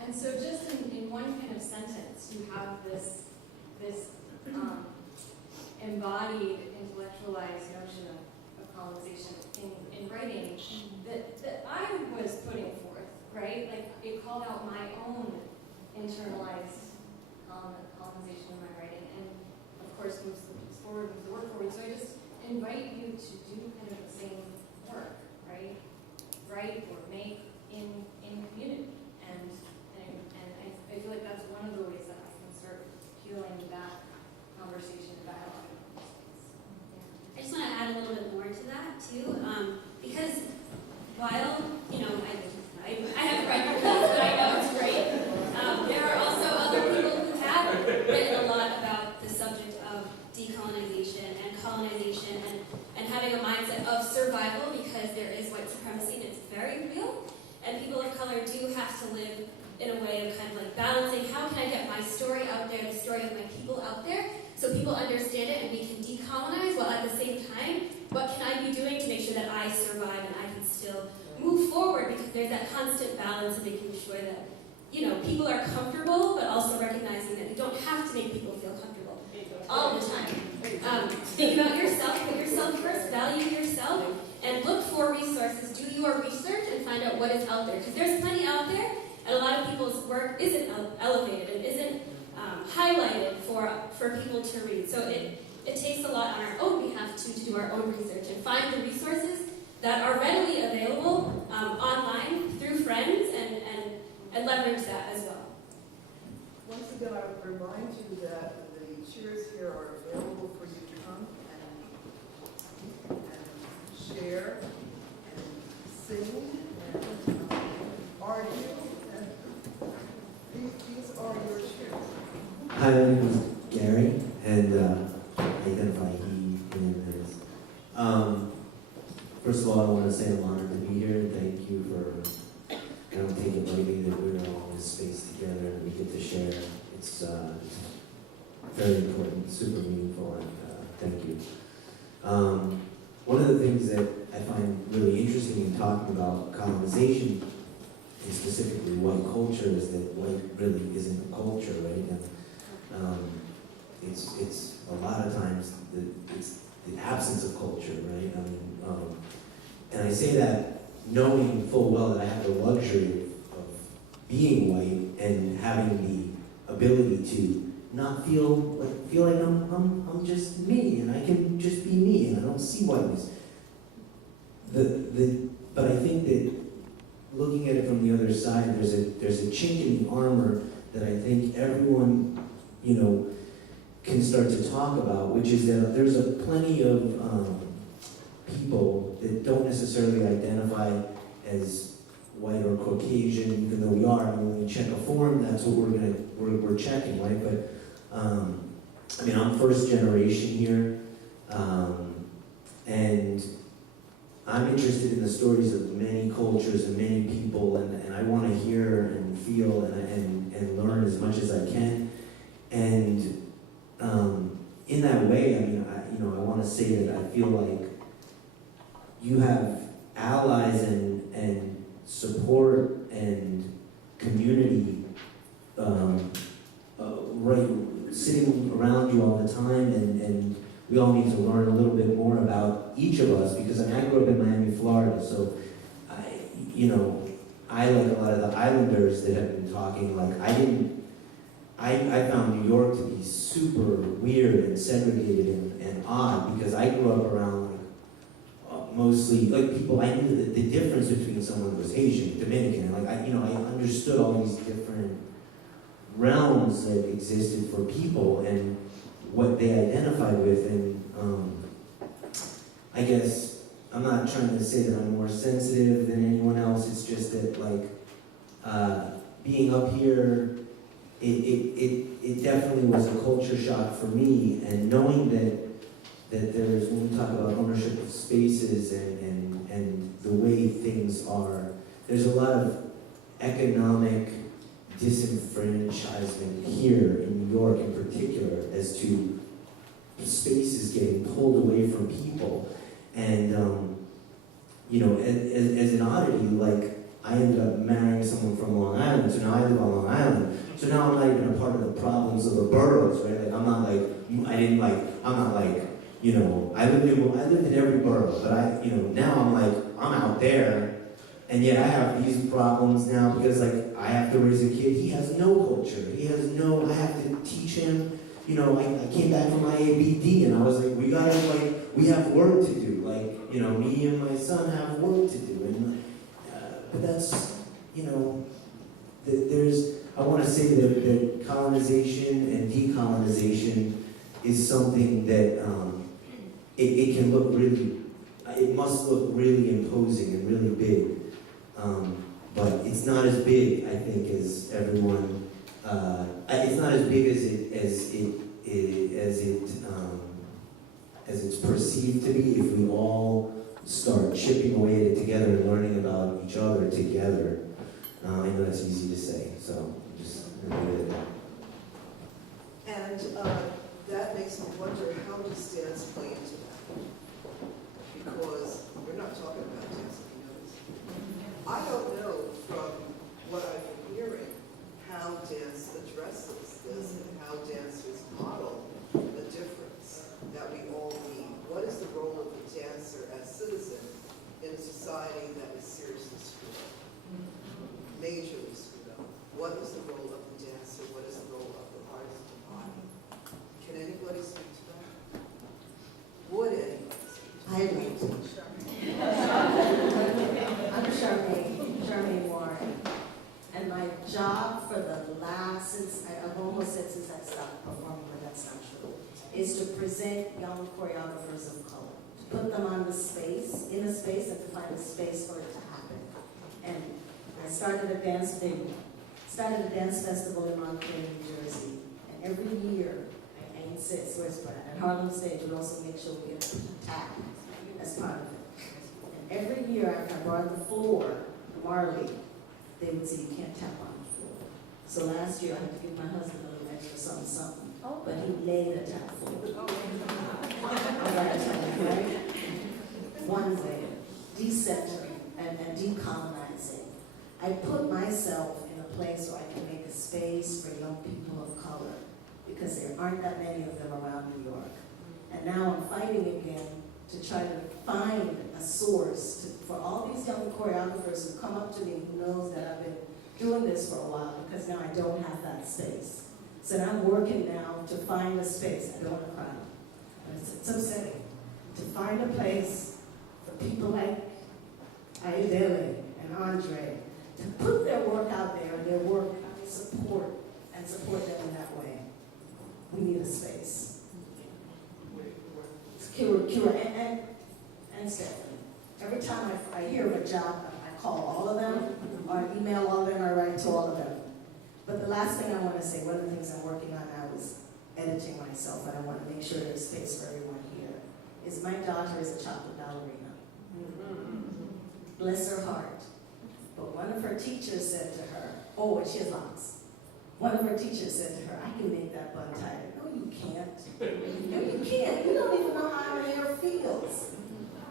And so just in one kind of sentence, you have this embodied, intellectualized notion of colonization in writing that I was putting forth, right? Like, it called out my own internalized colonization in my writing, and of course moves the work forward. So I just invite you to do kind of the same work, right? Write or make in community, and I feel like that's one of the ways that I can start fueling that conversation, dialogue. I just want to add a little bit more to that too, because while, you know, I have read your piece, but I know it's great. There are also other people who have written a lot about the subject of decolonization and colonization and having a real, and people of color do have to live in a way of kind of like balancing, how can I get my story out there, the story of my people out there, so people understand it and we can decolonize, while at the same time, what can I be doing to make sure that I survive and I can still move forward, because there's that constant balance of making sure that, you know, people are comfortable, but also recognizing that you don't have to make people feel comfortable all the time. Think about yourself, put yourself first, value yourself, and look for resources. Do your research and find out what is out there, because there's plenty out there, and a lot of people's work isn't elevated and isn't highlighted for people to read. So it takes a lot on our own behalf to do our own research and find the resources that are readily available online through friends and leverage that as well. Once again, I would remind you that the chairs here are available for you to come and share and sing and argue. And these are your chairs. Hi, my name is Gary, and I identify he, him, as. First of all, I want to say I'm honored to be here, and thank you for, I don't take it lightly that we're all in this space together and we get to share. It's very important, super meaningful, and thank you. One of the things that I find really interesting in talking about colonization, and specifically white culture, is that white really isn't a culture, right? And it's a lot of times it's the absence of culture, right? I mean, and I say that knowing full well that I have the luxury of being white and having the ability to not feel like I'm just me, and I can just be me, and I don't see whiteness. But I think that looking at it from the other side, there's a chink in the armor that I think everyone, you know, can start to talk about, which is that there's plenty of people that don't necessarily identify as white or Caucasian, even though we are. I mean, when we check a form, that's what we're checking, right? But I mean, I'm first generation here, and I'm interested in the stories of many cultures and many people, and I want to hear and feel and learn as much as I can. And in that way, I mean, I want to say that I feel like you have allies and support and community right sitting around you all the time, and we all need to learn a little bit more about each of us, because I grew up in Miami, Florida, so I like a lot of the islanders that have been talking, like I found New York to be super weird and segregated and odd, because I grew up around mostly like people. I knew the difference between someone who was Asian, Dominican, and I understood all these different realms that existed for people and what they identified with. And I guess I'm not trying to say that I'm more sensitive than anyone else. It's just that being up here, it definitely was a culture shock for me, and knowing that there's, when we talk about ownership of spaces and the way things are, there's a lot of economic disenfranchisement here in New York in particular, as to spaces getting pulled away from people. And as an oddity, like, I ended up marrying someone from Long Island, so now I live on Long Island. So now I'm not even a part of the problems of the boroughs, right? Like, I'm not like, I lived in every borough, but now I'm like, I'm out there, and yet I have these problems now because, like, I have to raise a kid. He has no culture. I have to teach him, I came back from my ABD, and I was like, we have work to do. Like, me and my son have work to do. And, but that's, I want to say that colonization and decolonization is something that it can look really, it must look really imposing and really big, but it's not as big, I think, as everyone. It's not as big as it's perceived to be if we all start chipping away at it together and learning about about each other together. I know that's easy to say, so I'm just gonna leave it at that. And that makes me wonder, how does dance play into that? Because we're not talking about dance, if you notice. I don't know from what I've been hearing how dance addresses this and how dancers model the difference that we all need. What is the role of the dancer as citizen in a society that is seriously screwed up? Majorly screwed up. What is the role of the dancer? What is the role of the artist body? Can anybody speak to that? Would anybody speak to that? I'd like to. I'm Charmaine Warren, and my job for the last, I've almost said since I stopped performing, but that's not true, is to present young choreographers of color, to put them on the space, in a space, and to find a space for it to happen. And I started a dance festival in Montclair, New Jersey, and every year, I ain't said swears, but at Harlem Stage, we also make sure we get a tap as part of it. And every year, after I brought the floor, Marley, they would say, you can't tap on the floor. So last year, I had to give my husband a little extra something, but he laid a tap floor. I gotta tell you, right? One way, decentering and decolonizing. I put myself in a place where I can make a space for young people of color, because there aren't that many of them around New York. And now I'm fighting again to try to find a source for all these young choreographers who come up to me, who knows that I've been doing this for a while, because now I don't have that space. So now I'm working now to find a space. I don't want to cry. It's upsetting. To find a place for people like Ayodele and Andre to put their work out there and their work support them in that way. We need a space. Kira and Stephanie. Every time I hear of a job, I call all of them, or email all of them, or write to all of them. But the last thing I want to say, one of the things I'm working on now is editing myself, and I want to make sure there's space for everyone here, is my daughter is a chocolate ballerina. Bless her heart. But one of her teachers said to her, oh, and she has locks. One of her teachers said to her, I can make that bun tighter. No, you can't. No, you can't. You don't even know how her hair feels.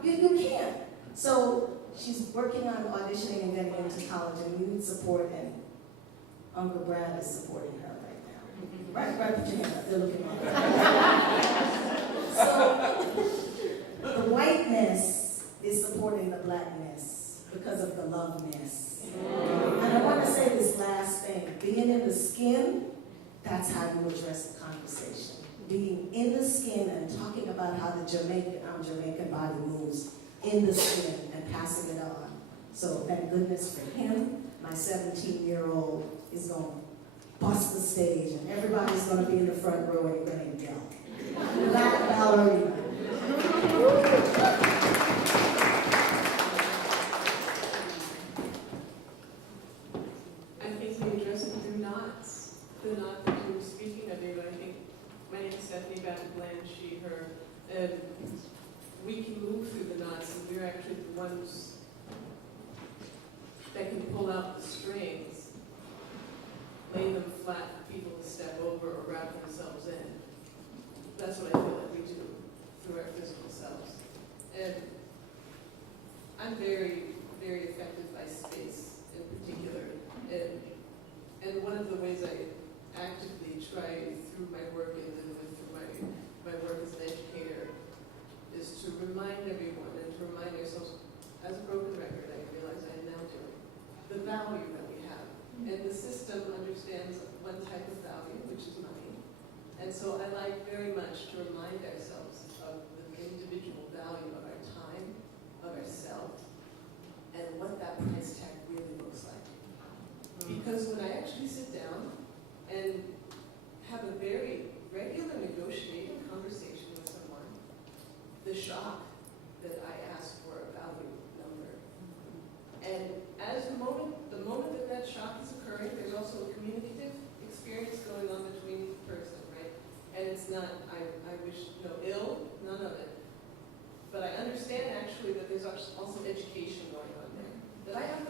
You can't. So she's working on auditioning and getting into college, and we need support, and Uncle Brad is supporting her right now. Right, put your hand up. They're looking at her. So the whiteness is supporting the blackness because of the loveness. And I want to say this last thing. Being in the skin, that's how you address the conversation. Being in the skin and talking about how the Jamaican body moves in the skin and passing it on. So thank goodness for him. My 17-year-old is going to bust the stage, and everybody's going to be in the front row and going to yell. Black ballerina. I think we addressed the knots. The knot that you were speaking of, Ava. I think my name is Stephanie Bland, she, her. We can move through the knots, and we're actually the ones that can pull out the strings, lay them flat for people to step over or wrap themselves in. That's what I feel like we do through our physical selves. And I'm very, very affected by space in particular. And one of the ways I actively try through my work and then through my work as an educator is to remind everyone and to remind ourselves, as a broken record, I realize I am now doing, the value that we have. And the system understands one type of value, which is money. And so I like very much to remind ourselves of the individual value of our time, of ourself, and what that price tag really looks like. Because when I actually sit down and have a very regular negotiating conversation with someone, the shock that I ask for a value number. And as the moment that shock is occurring, there's also a communicative experience going on between the person, right? And it's not, I wish no ill, none of it. But I understand actually that there's also education going on there. That I have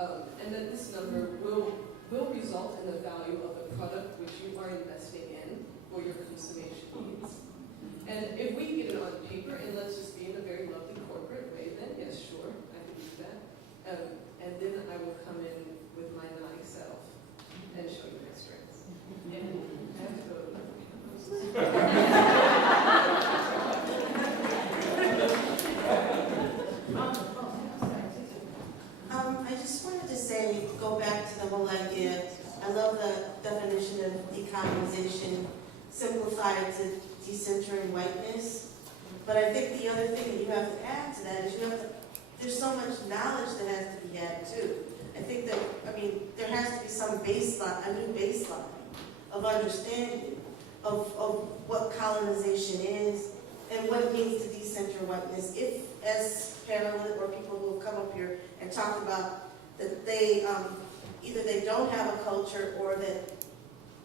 and that this number will result in the value of the product which you are investing in for your consummation needs. And if we get it on paper, and let's just be in a very lovely corporate way, then yes, sure, I can do that. And then I will come in with my nice self and show you my strengths. And I have to go to I just wanted to say, go back to the whole idea. I love the definition of decolonization, simplified to decentering whiteness. But I think the other thing that you have to add to that is there's so much knowledge that has to be added too. I think that, there has to be some baseline, a new baseline of understanding of what colonization is and what it means to decenter whiteness. If, as panelists or people who have come up here and talked about that they, either they don't have a culture or that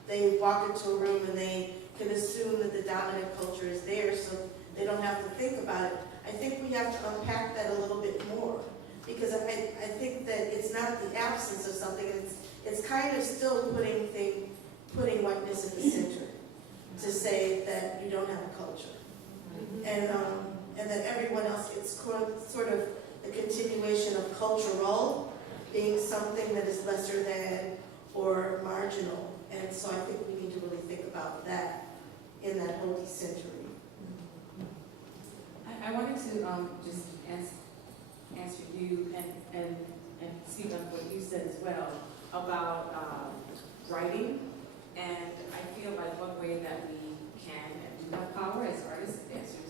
they walk into a room and they can assume that the dominant culture is there so they don't have to think about it. I think we have to unpack that a little bit more, because I think that it's not the absence of something, it's kind of still putting whiteness at the center to say that you don't have a culture. And that everyone else, it's sort of the continuation of cultural being something that is lesser than or marginal. And so I think we need to really think about that in that whole decentering. I wanted to just answer you and speak on what you said as well about writing. And I feel like one way that we can and do have power as artists and dancers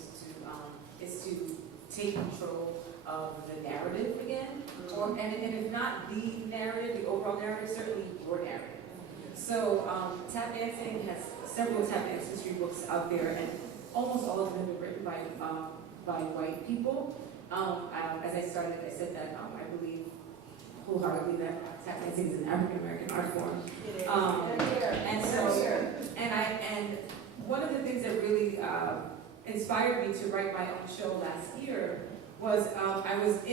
is to take control of the narrative again, and if not the narrative, the overall narrative, certainly your narrative. So tap dancing has several tap dance history books out there, and almost all of them have been written by white people. As I started, I said that I believe wholeheartedly that tap dancing is an African American art form. And one of the things that really inspired me to write my own show last year was I was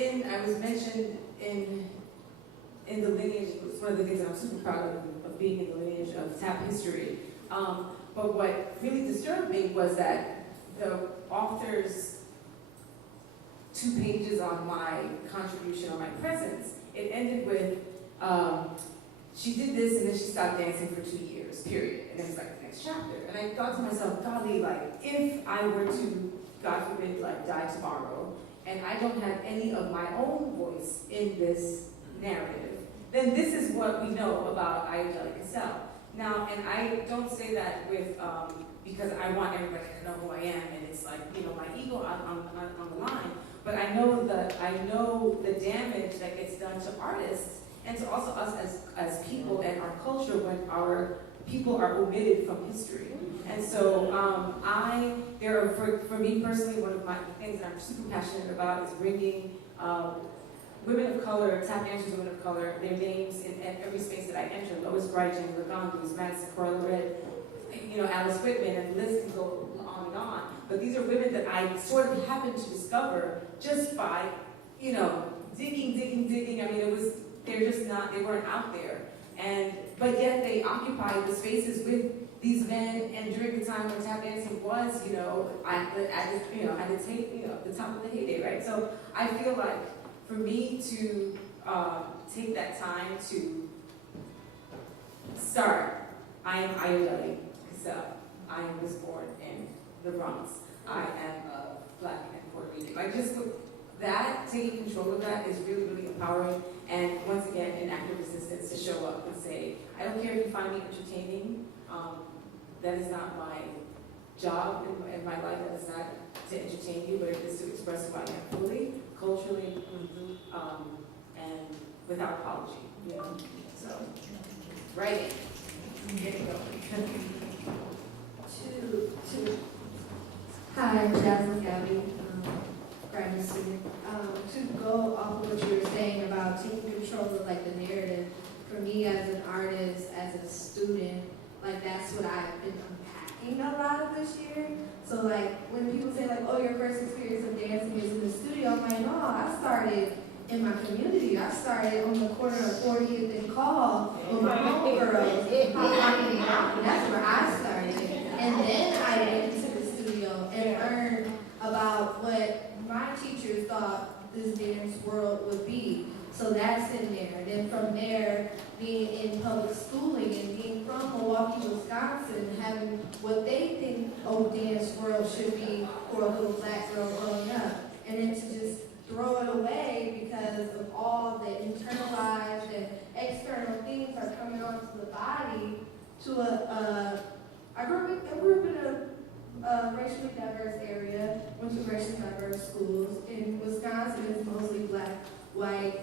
mentioned in the lineage. It's one of the things that I'm super proud of being in the lineage of tap history. But what really disturbed me was that the author's 2 pages on my contribution, on my presence, it ended with, she did this and then she stopped dancing for 2 years, period. And it was like the next chapter. And I thought to myself, golly, like, if I were to, God forbid, like, die tomorrow, and I don't have any of my own voice in this narrative, then this is what we know about Ayodele Cassell. Now, and I don't say that with, because I want everybody to know who I am, and it's like, my ego on the line, but I know the damage that gets done to artists, and to also us as people and our culture when our people are omitted from history. And so for me personally, one of my things that I'm super passionate about is bringing women of color, tap dancers, women of color, their names in every space that I enter. Lois Bright, Jenny Lagondis, Madison Cora Red, Alice Whitman, and the list can go on and on. But these are women that I sort of happened to discover just by, digging. I mean, they weren't out there. But yet they occupied the spaces with these men, and during the time when tap dancing was, at the top of the heyday, right? So I feel like for me to take that time to start, I am Ayodele Cassell. I was born in the Bronx. I am Black and Puerto Rican. Like, just with that, taking control of that is really, really empowering. And once again, an act of resistance to show up and say, I don't care if you find me entertaining. That is not my job in my life. That is not to entertain you, but it is to express who I am fully, culturally, and without apology. So, writing. Here you go. Hi, I'm Jasmine Gabby, graduate student. To go off of what you were saying about taking control of the narrative, for me as an artist, as a student, that's what I've been unpacking a lot of this year. So when people say oh, your first experience of dancing is in the studio, I'm like, no, I started in my community. I started on the corner of 40th and Call with my homegirls, hot. That's where I started. And then I went into the studio and learned about what my teachers thought this dance world would be. So that's in there. Then from there, being in public schooling and being from Milwaukee, Wisconsin, having what they think a dance world should be for a little black girl growing up. And then to just throw it away because of all the internalized and external things are coming onto the body to I grew up in a racially diverse area, went to racially diverse schools. In Wisconsin, it's mostly black, white,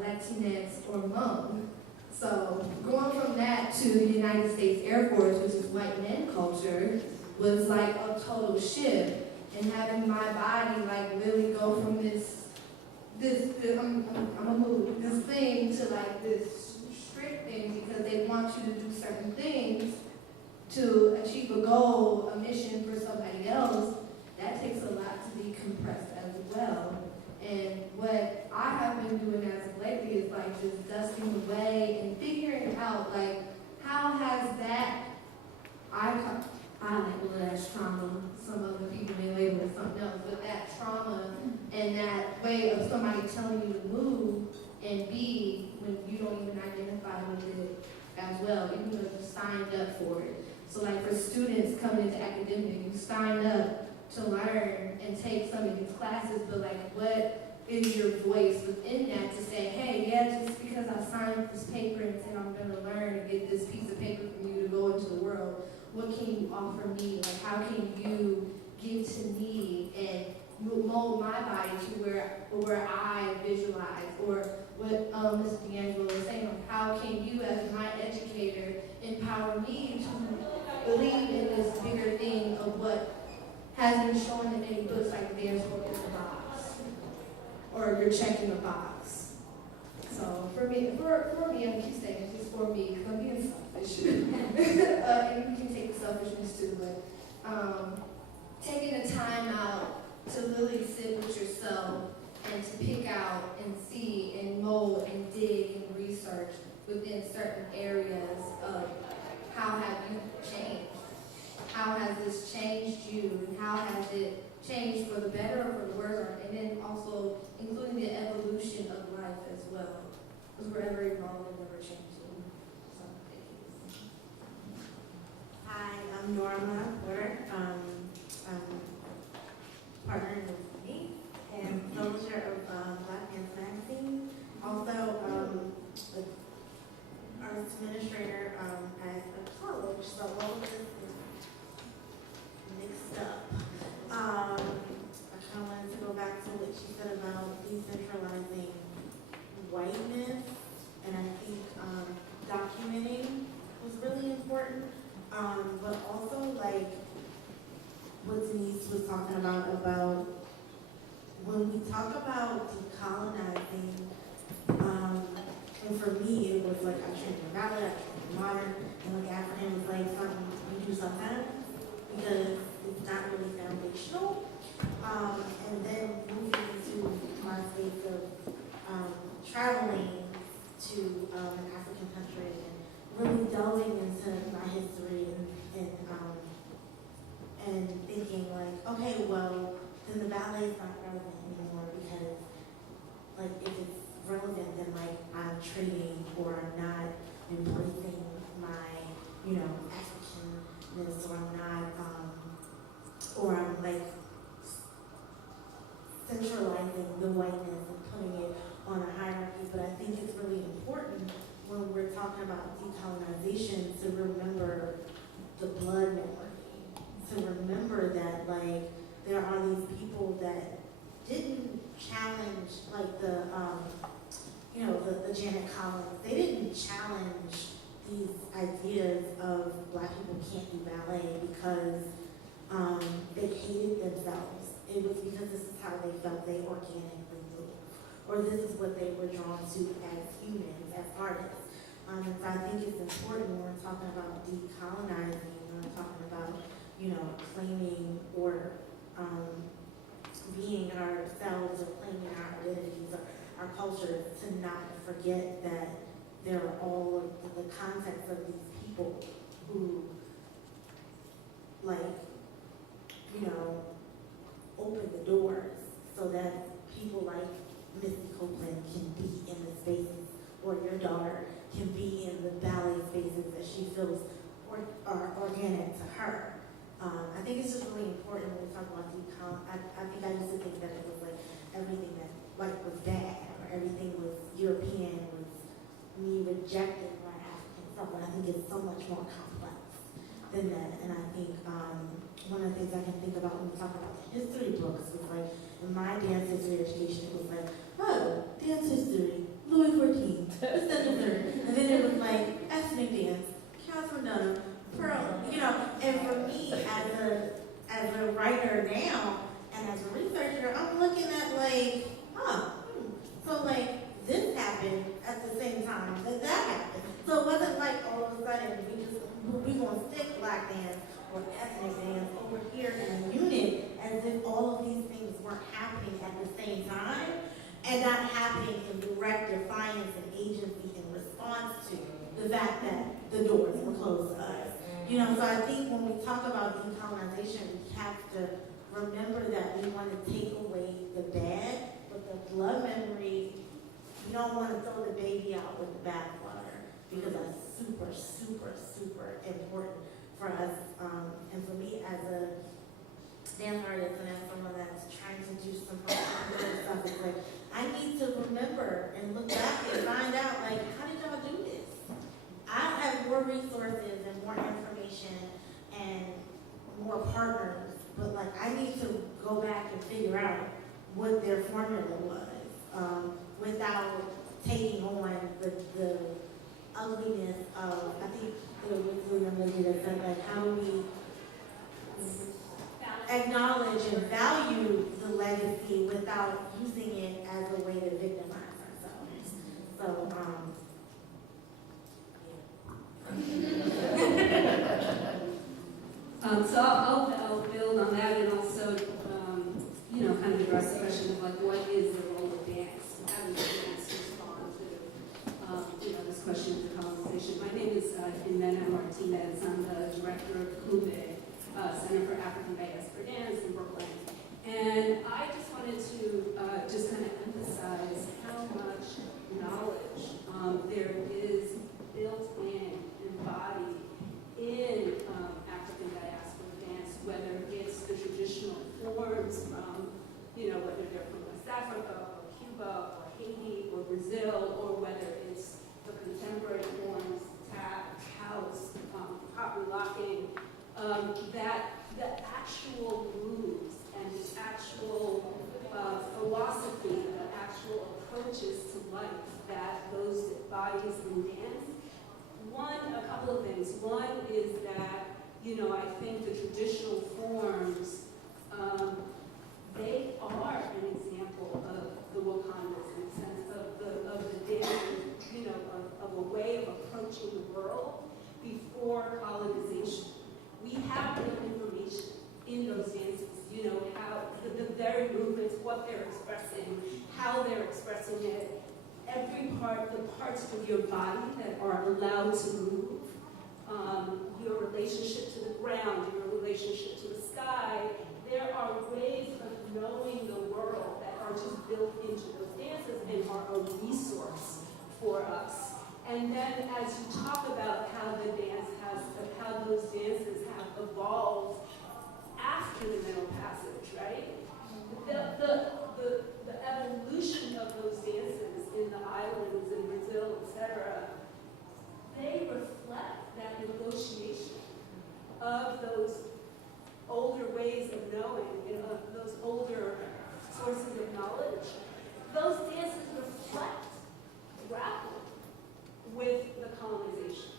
Latinx, or Hmong. So going from that to the United States Air Force, which is white men culture, was like a total shift. And having my body like really go from this I'm gonna move this thing to like this strict thing because they want you to do certain things to achieve a goal, a mission for somebody else. That takes a lot to be compressed as well. And what I have been doing as of lately is like just dusting away and figuring out like how has that I label it as trauma. Some other people may label it something else, but that trauma and that way of somebody telling you to move and be when you don't even identify with it as well, even though you signed up for it. So like for students coming into academic, you sign up to learn and take some of these classes, but like what is your voice within that to say, hey, yeah, just because I signed this paper and said I'm gonna learn and get this piece of paper from you to go into the world, what can you offer me? Like how can you give to me and mold my body to where I visualize, or what Mr. D'Angelo was saying, like how can you as my educator empower me to believe in this bigger thing of what has been shown in many books, like dance work is a box, or you're checking a box. So for me, I keep saying it's just for me because I'm being selfish, and you can take the selfishness too, but taking the time out to really sit with yourself and to pick out and see and mold and dig and research within certain areas of how have you changed? How has this changed you? And how has it changed for the better or for the worse? And then also including the evolution of life as well. Because we're ever evolving and ever changing. So thank you. Hi, I'm Norma Porter, partnering with me and publisher of Black Man's Magazine. Also, the arts administrator at a college, so all of this is mixed up. I kind of wanted to go back to what she said about decentralizing whiteness, and I think documenting was really important, but also like what Denise was talking about when we talk about decolonizing, and for me it was like I trained in ballet, I trained in modern, and like African was like something we do sometimes because it's not really foundational. And then moving into my space of traveling to an African country and really delving into my history and thinking like, okay, well, then the ballet is not relevant anymore because, like, if it's relevant, then like I'm trading or I'm not embracing my, Africanness, or I'm not, or I'm like centralizing the whiteness and putting it on a hierarchy. But I think it's really important when we're talking about decolonization to remember the blood memory. To remember that, like, there are these people that didn't challenge, like, the Janet Collins. They didn't challenge these ideas of Black people can't do ballet because they hated themselves. It was because this is how they felt they organically moved, or this is what they were drawn to as humans, as artists. And so I think it's important when we're talking about decolonizing, when we're talking about claiming or being ourselves or claiming our identities or our culture to not forget that there are all of the context of these people who, like, you know, open the doors so that people like Missy Copeland can be in the spaces, or your daughter can be in the ballet spaces that she feels are organic to her. I think it's just really important when we talk about I think I used to think that it was like everything that like was bad, or everything was European, was me rejecting my African stuff, but I think it's so much more complex than that. And I think one of the things I can think about when we talk about history books was like, in my dance history education, it was like, oh, dance history, Louis XIV, and then it was like ethnic dance, Catherine Dunham, Pearl, you know. And for me, as a writer now and as a researcher, I'm looking at like, so like this happened at the same time that happened. So it wasn't like all of a sudden we gonna stick black dance or ethnic dance over here in a unit as if all of these things weren't happening at the same time and not happening in direct defiance and agency in response to the fact that the doors were closed to us. You know, so I think when we talk about decolonization, we have to remember that we want to take away the bad, but the blood memory, you don't want to throw the baby out with the bathwater, because that's super, super, super important for us. And for me as a dance artist and as someone that's trying to do some particular stuff, it's like, I need to remember and look back and find out, like, how did y'all do this? I have more resources and more information and more partners, but like I need to go back and figure out what their formula was without taking on the ugliness of, I think there was a young lady that said, like, how do we acknowledge and value the legacy without using it as a way to victimize ourselves. So, So I'll build on that and also, kind of address the question of like, what is the role of dance? How does dance respond to, this question of decolonization? My name is Jimena Martinez. I'm the director of CUBE, Center for African Diaspora Dance in Brooklyn. And I just wanted to just kind of emphasize how much knowledge there is built in, embodied in African diaspora dance, whether it's the traditional forms from, whether they're from West Africa or Cuba or Haiti or Brazil, or whether it's the contemporary forms, tap, house, pop locking, that the actual moves and the actual philosophy, the actual approaches to life that those bodies in dance. A couple of things. One is that, I think the traditional forms, they are an example of the Wakandas in the sense of the dance, of a way of approaching the world before colonization. We have real information in those dances, how the very movements, what they're expressing, how they're expressing it, every part, the parts of your body that are allowed to move, your relationship to the ground, your relationship to the sky. There are ways of knowing the world that are just built into those dances and are a resource for us. And then as you talk about how how those dances have evolved after the Middle Passage, right? The evolution of those dances in the islands, in Brazil, etc., they reflect that negotiation of those older ways of knowing, those older sources of knowledge. Those dances reflect, grapple with the colonization.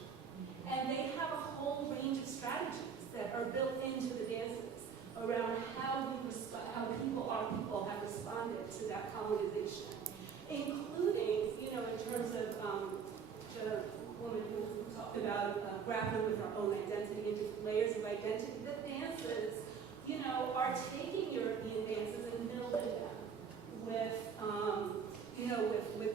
And they have a whole range of strategies that are built into the dances around how our people have responded to that colonization, including, in terms of the woman who talked about grappling with our own identity and different layers of identity. The dances, are taking European dances and melding them with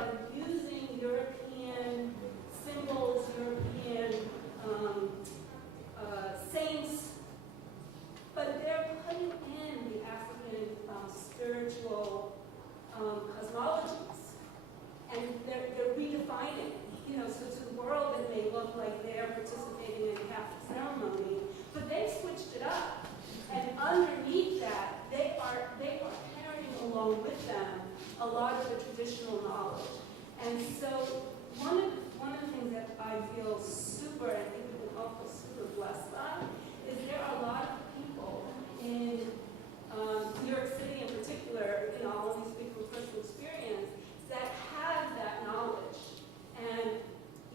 are using European symbols, European saints, but they're putting in the African spiritual cosmologies, and they're redefining it. You know, so to the world it may look like they're participating in a Catholic ceremony, but they've switched it up. And underneath that, they are carrying along with them a lot of the traditional knowledge. And so one of the things that I feel super, I think we can all feel super blessed by, is there are a lot of people in New York City in particular, you know, I'll only speak from personal experience, that have that knowledge. And,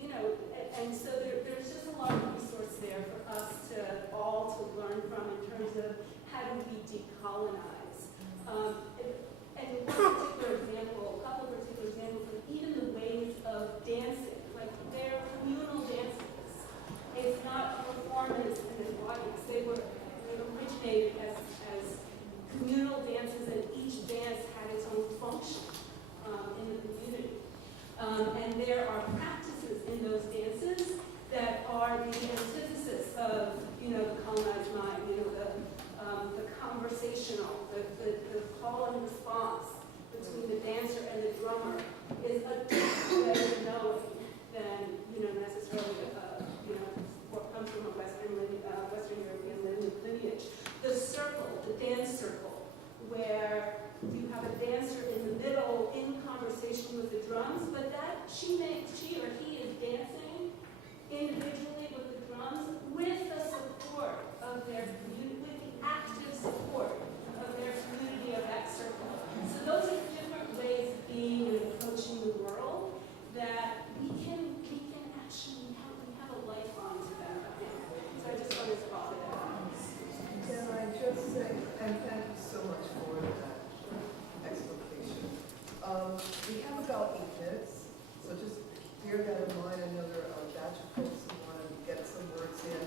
you know, and so there's just a lot of resource there for us to all to learn from in terms of how do we decolonize. And one particular example, a couple of particular examples of even the ways of dancing, like they're communal dances. It's not a performance in an audience. They originated as communal dances, and each dance had its own function in the community. And there are practices in those dances that are the antithesis of, you know, the colonized mind, you know, the conversational, the call and response between the dancer and the drummer is a different way of knowing than, you know, necessarily, you know, what comes from a Western European lineage. The circle, the dance circle, where you have a dancer in the middle in conversation with the drums, but that she or he is dancing individually with the drums with the support of their community, with the active support of their community of that circle. So those are different ways of being and approaching the world that we can actually have a lifeline to that. So I just wanted to follow that up. Can I just say, and thank you so much for that explication. We have about 8 minutes, so just bear that in mind. I know there are a batch of folks who want to get some words in.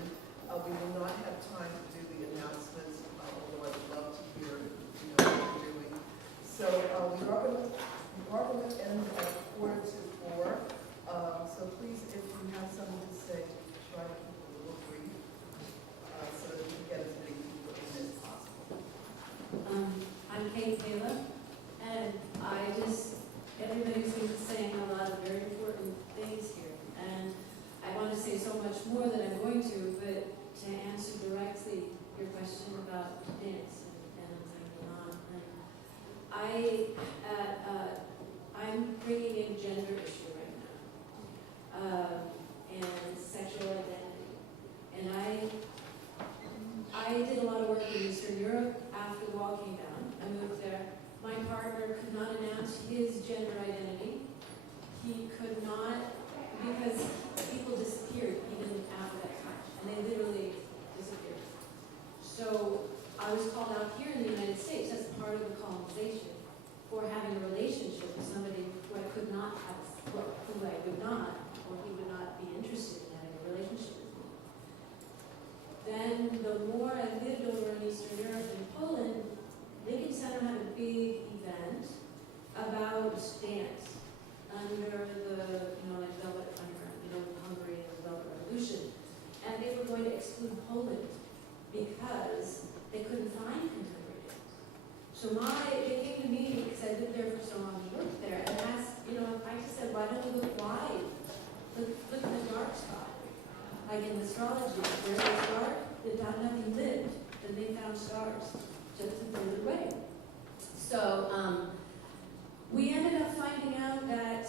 We will not have time to do the announcements, although I'd love to hear, you know, what you're doing. So we are going to end at 3:45. So please, if you have something to say, try to keep it a little brief, so that we can get as many people in as possible. I'm Kate Taylor, and everybody's been saying a lot of very important things here, and I want to say so much more than I'm going to, but to answer directly your question about dance and I'm bringing in gender issue right now, and sexual identity, and I did a lot of work in Eastern Europe after the wall came down. I moved there. My partner could not announce his gender identity. He could not, because people disappeared even after that time, and they literally disappeared. So I was called out here in the United States as part of the colonization for having a relationship with somebody who I could not have, who I would not, or he would not be interested in having a relationship with me. Then the more I lived over in Eastern Europe and Poland, Lincoln Center had a big event about dance under the, like Velvet Underground, Hungary and the Velvet Revolution. And they were going to exclude Poland because they couldn't find contemporary dance. So they came to me because I lived there for so long and worked there, and asked, I just said, why don't we look wide? Look at the dark spot. Like in astrology, where it's dark, nothing lived, and they found stars just a further away. So we ended up finding out that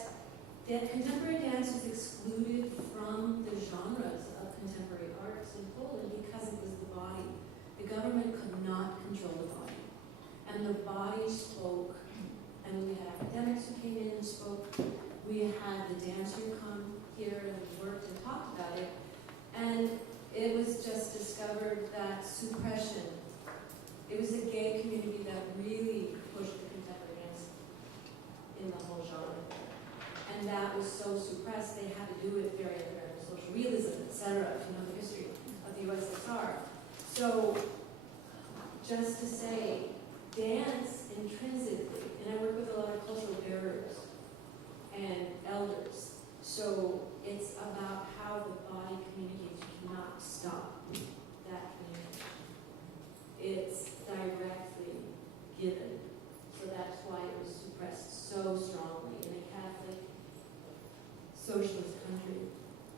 contemporary dance was excluded from the genres of contemporary arts in Poland because it was the body. The government could not control the body. And the body spoke, and we had academics who came in and spoke. We had the dancer come here and worked and talked about it. And it was just discovered that suppression, it was the gay community that really pushed the contemporary dance in the whole genre. And that was so suppressed, they had to do it very under social realism, etc., if you know the history of the USSR. So, just to say, dance intrinsically, and I work with a lot of cultural bearers, and strongly in a Catholic socialist country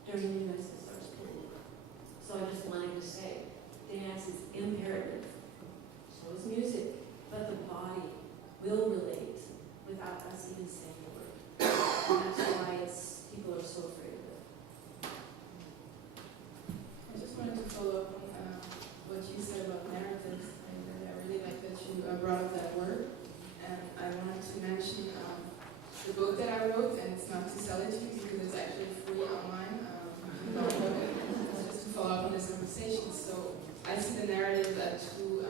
during the USSR's period. So I just wanted to say, dance is imperative. So is music, but the body will relate without us even saying a word. And that's why people are so afraid of it. I just wanted to follow up on what you said about narratives, and I really like that you brought up that word. And I wanted to mention the book that I wrote, and it's not to sell it to you because it's actually free online. It's just to follow up on this conversation. So I see the narrative at two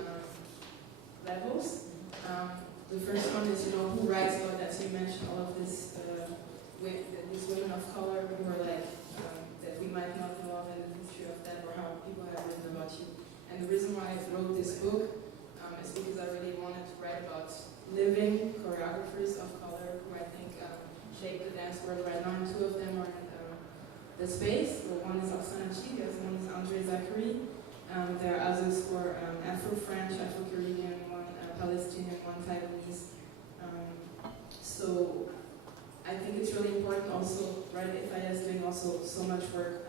levels. The first one is, who writes about that. So you mentioned all of this, these women of color who are like, that we might not know of in the history of them or how people have written about you. And the reason why I wrote this book is because I really wanted to write about living choreographers of color who I think shaped the dance world right now. And two of them are in the space. Well, one is Oksana Chi, the other one is Andre Zachary. There are others who are Afro-French, Afro-Caribbean, one Palestinian, one Taiwanese. So I think it's really important also, right, FIS is doing also so much work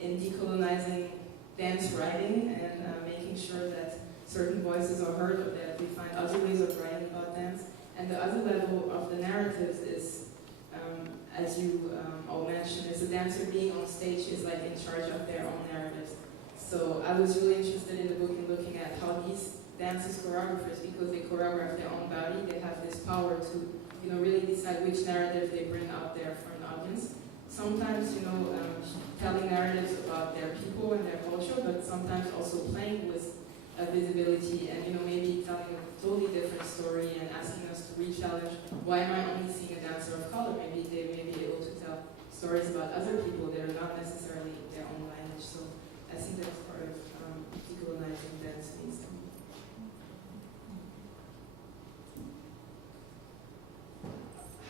in decolonizing dance writing and making sure that certain voices are heard, or that we find other ways of writing about dance. And the other level of the narratives is, as you all mentioned, is the dancer being on stage is like in charge of their own narratives. So I was really interested in the book in looking at how these dancers, choreographers, because they choreograph their own body, they have this power to, really decide which narrative they bring out there for an audience. Sometimes, telling narratives about their people and their culture, but sometimes also playing with visibility and, maybe telling a totally different story and asking us to re-challenge, why am I only seeing a dancer of color? Maybe they may be able to tell stories about other people that are not necessarily their own language. So I think that's part of decolonizing dance means.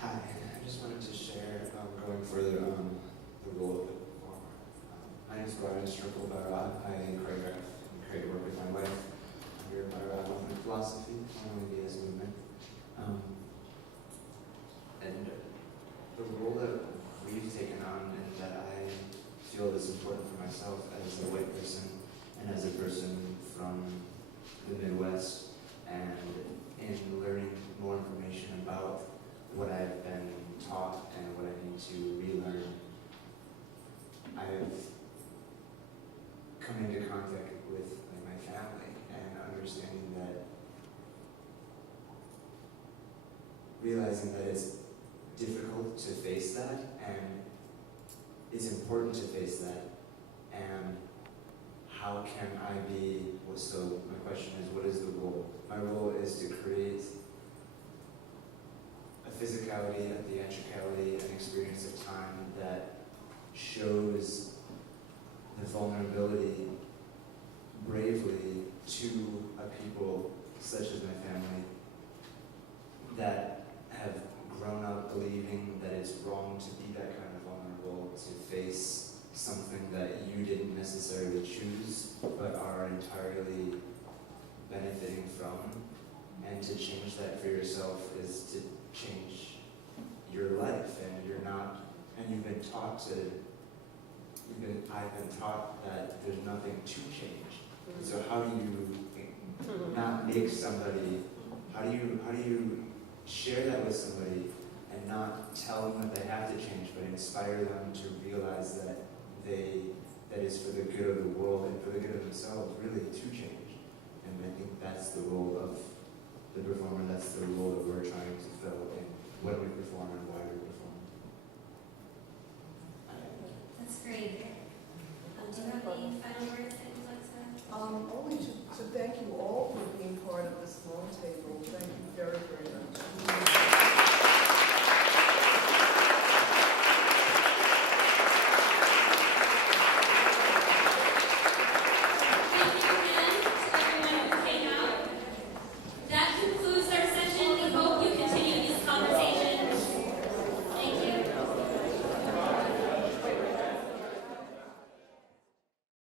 Hi, I just wanted to share, going further on the role of the performer. My name is Brian Strickle Barad. I choreograph and create work with my wife under Barad Movement Philosophy, formerly Diaz Movement. And the role that we've taken on and that I feel is important for myself as a white person and as a person from the Midwest, and in learning more information about what I've been taught and what I need to relearn. I've come into contact with my family and understanding that, realizing that it's difficult to face that and it's important to face that, and how can I be, so my question is, what is the role? My role is to create a physicality, a theatricality, an experience of time that shows the vulnerability bravely to a people such as my family that have grown up believing that it's wrong to be that kind of vulnerable, to face something that you didn't necessarily choose but are entirely benefiting from. And to change that for yourself is to change your life, and you're not, and you've been taught to, I've been taught that there's nothing to change. So how do you not make somebody, how do you share that with somebody and not tell them that they have to change, but inspire them to realize that that is for the good of the world and for the good of themselves, really, to change. And I think that's the role of the performer, that's the role that we're trying to fill in when we perform and why we perform. That's great. Do you have any final words that you'd like to say? Only to thank you all for being part of this roundtable. Thank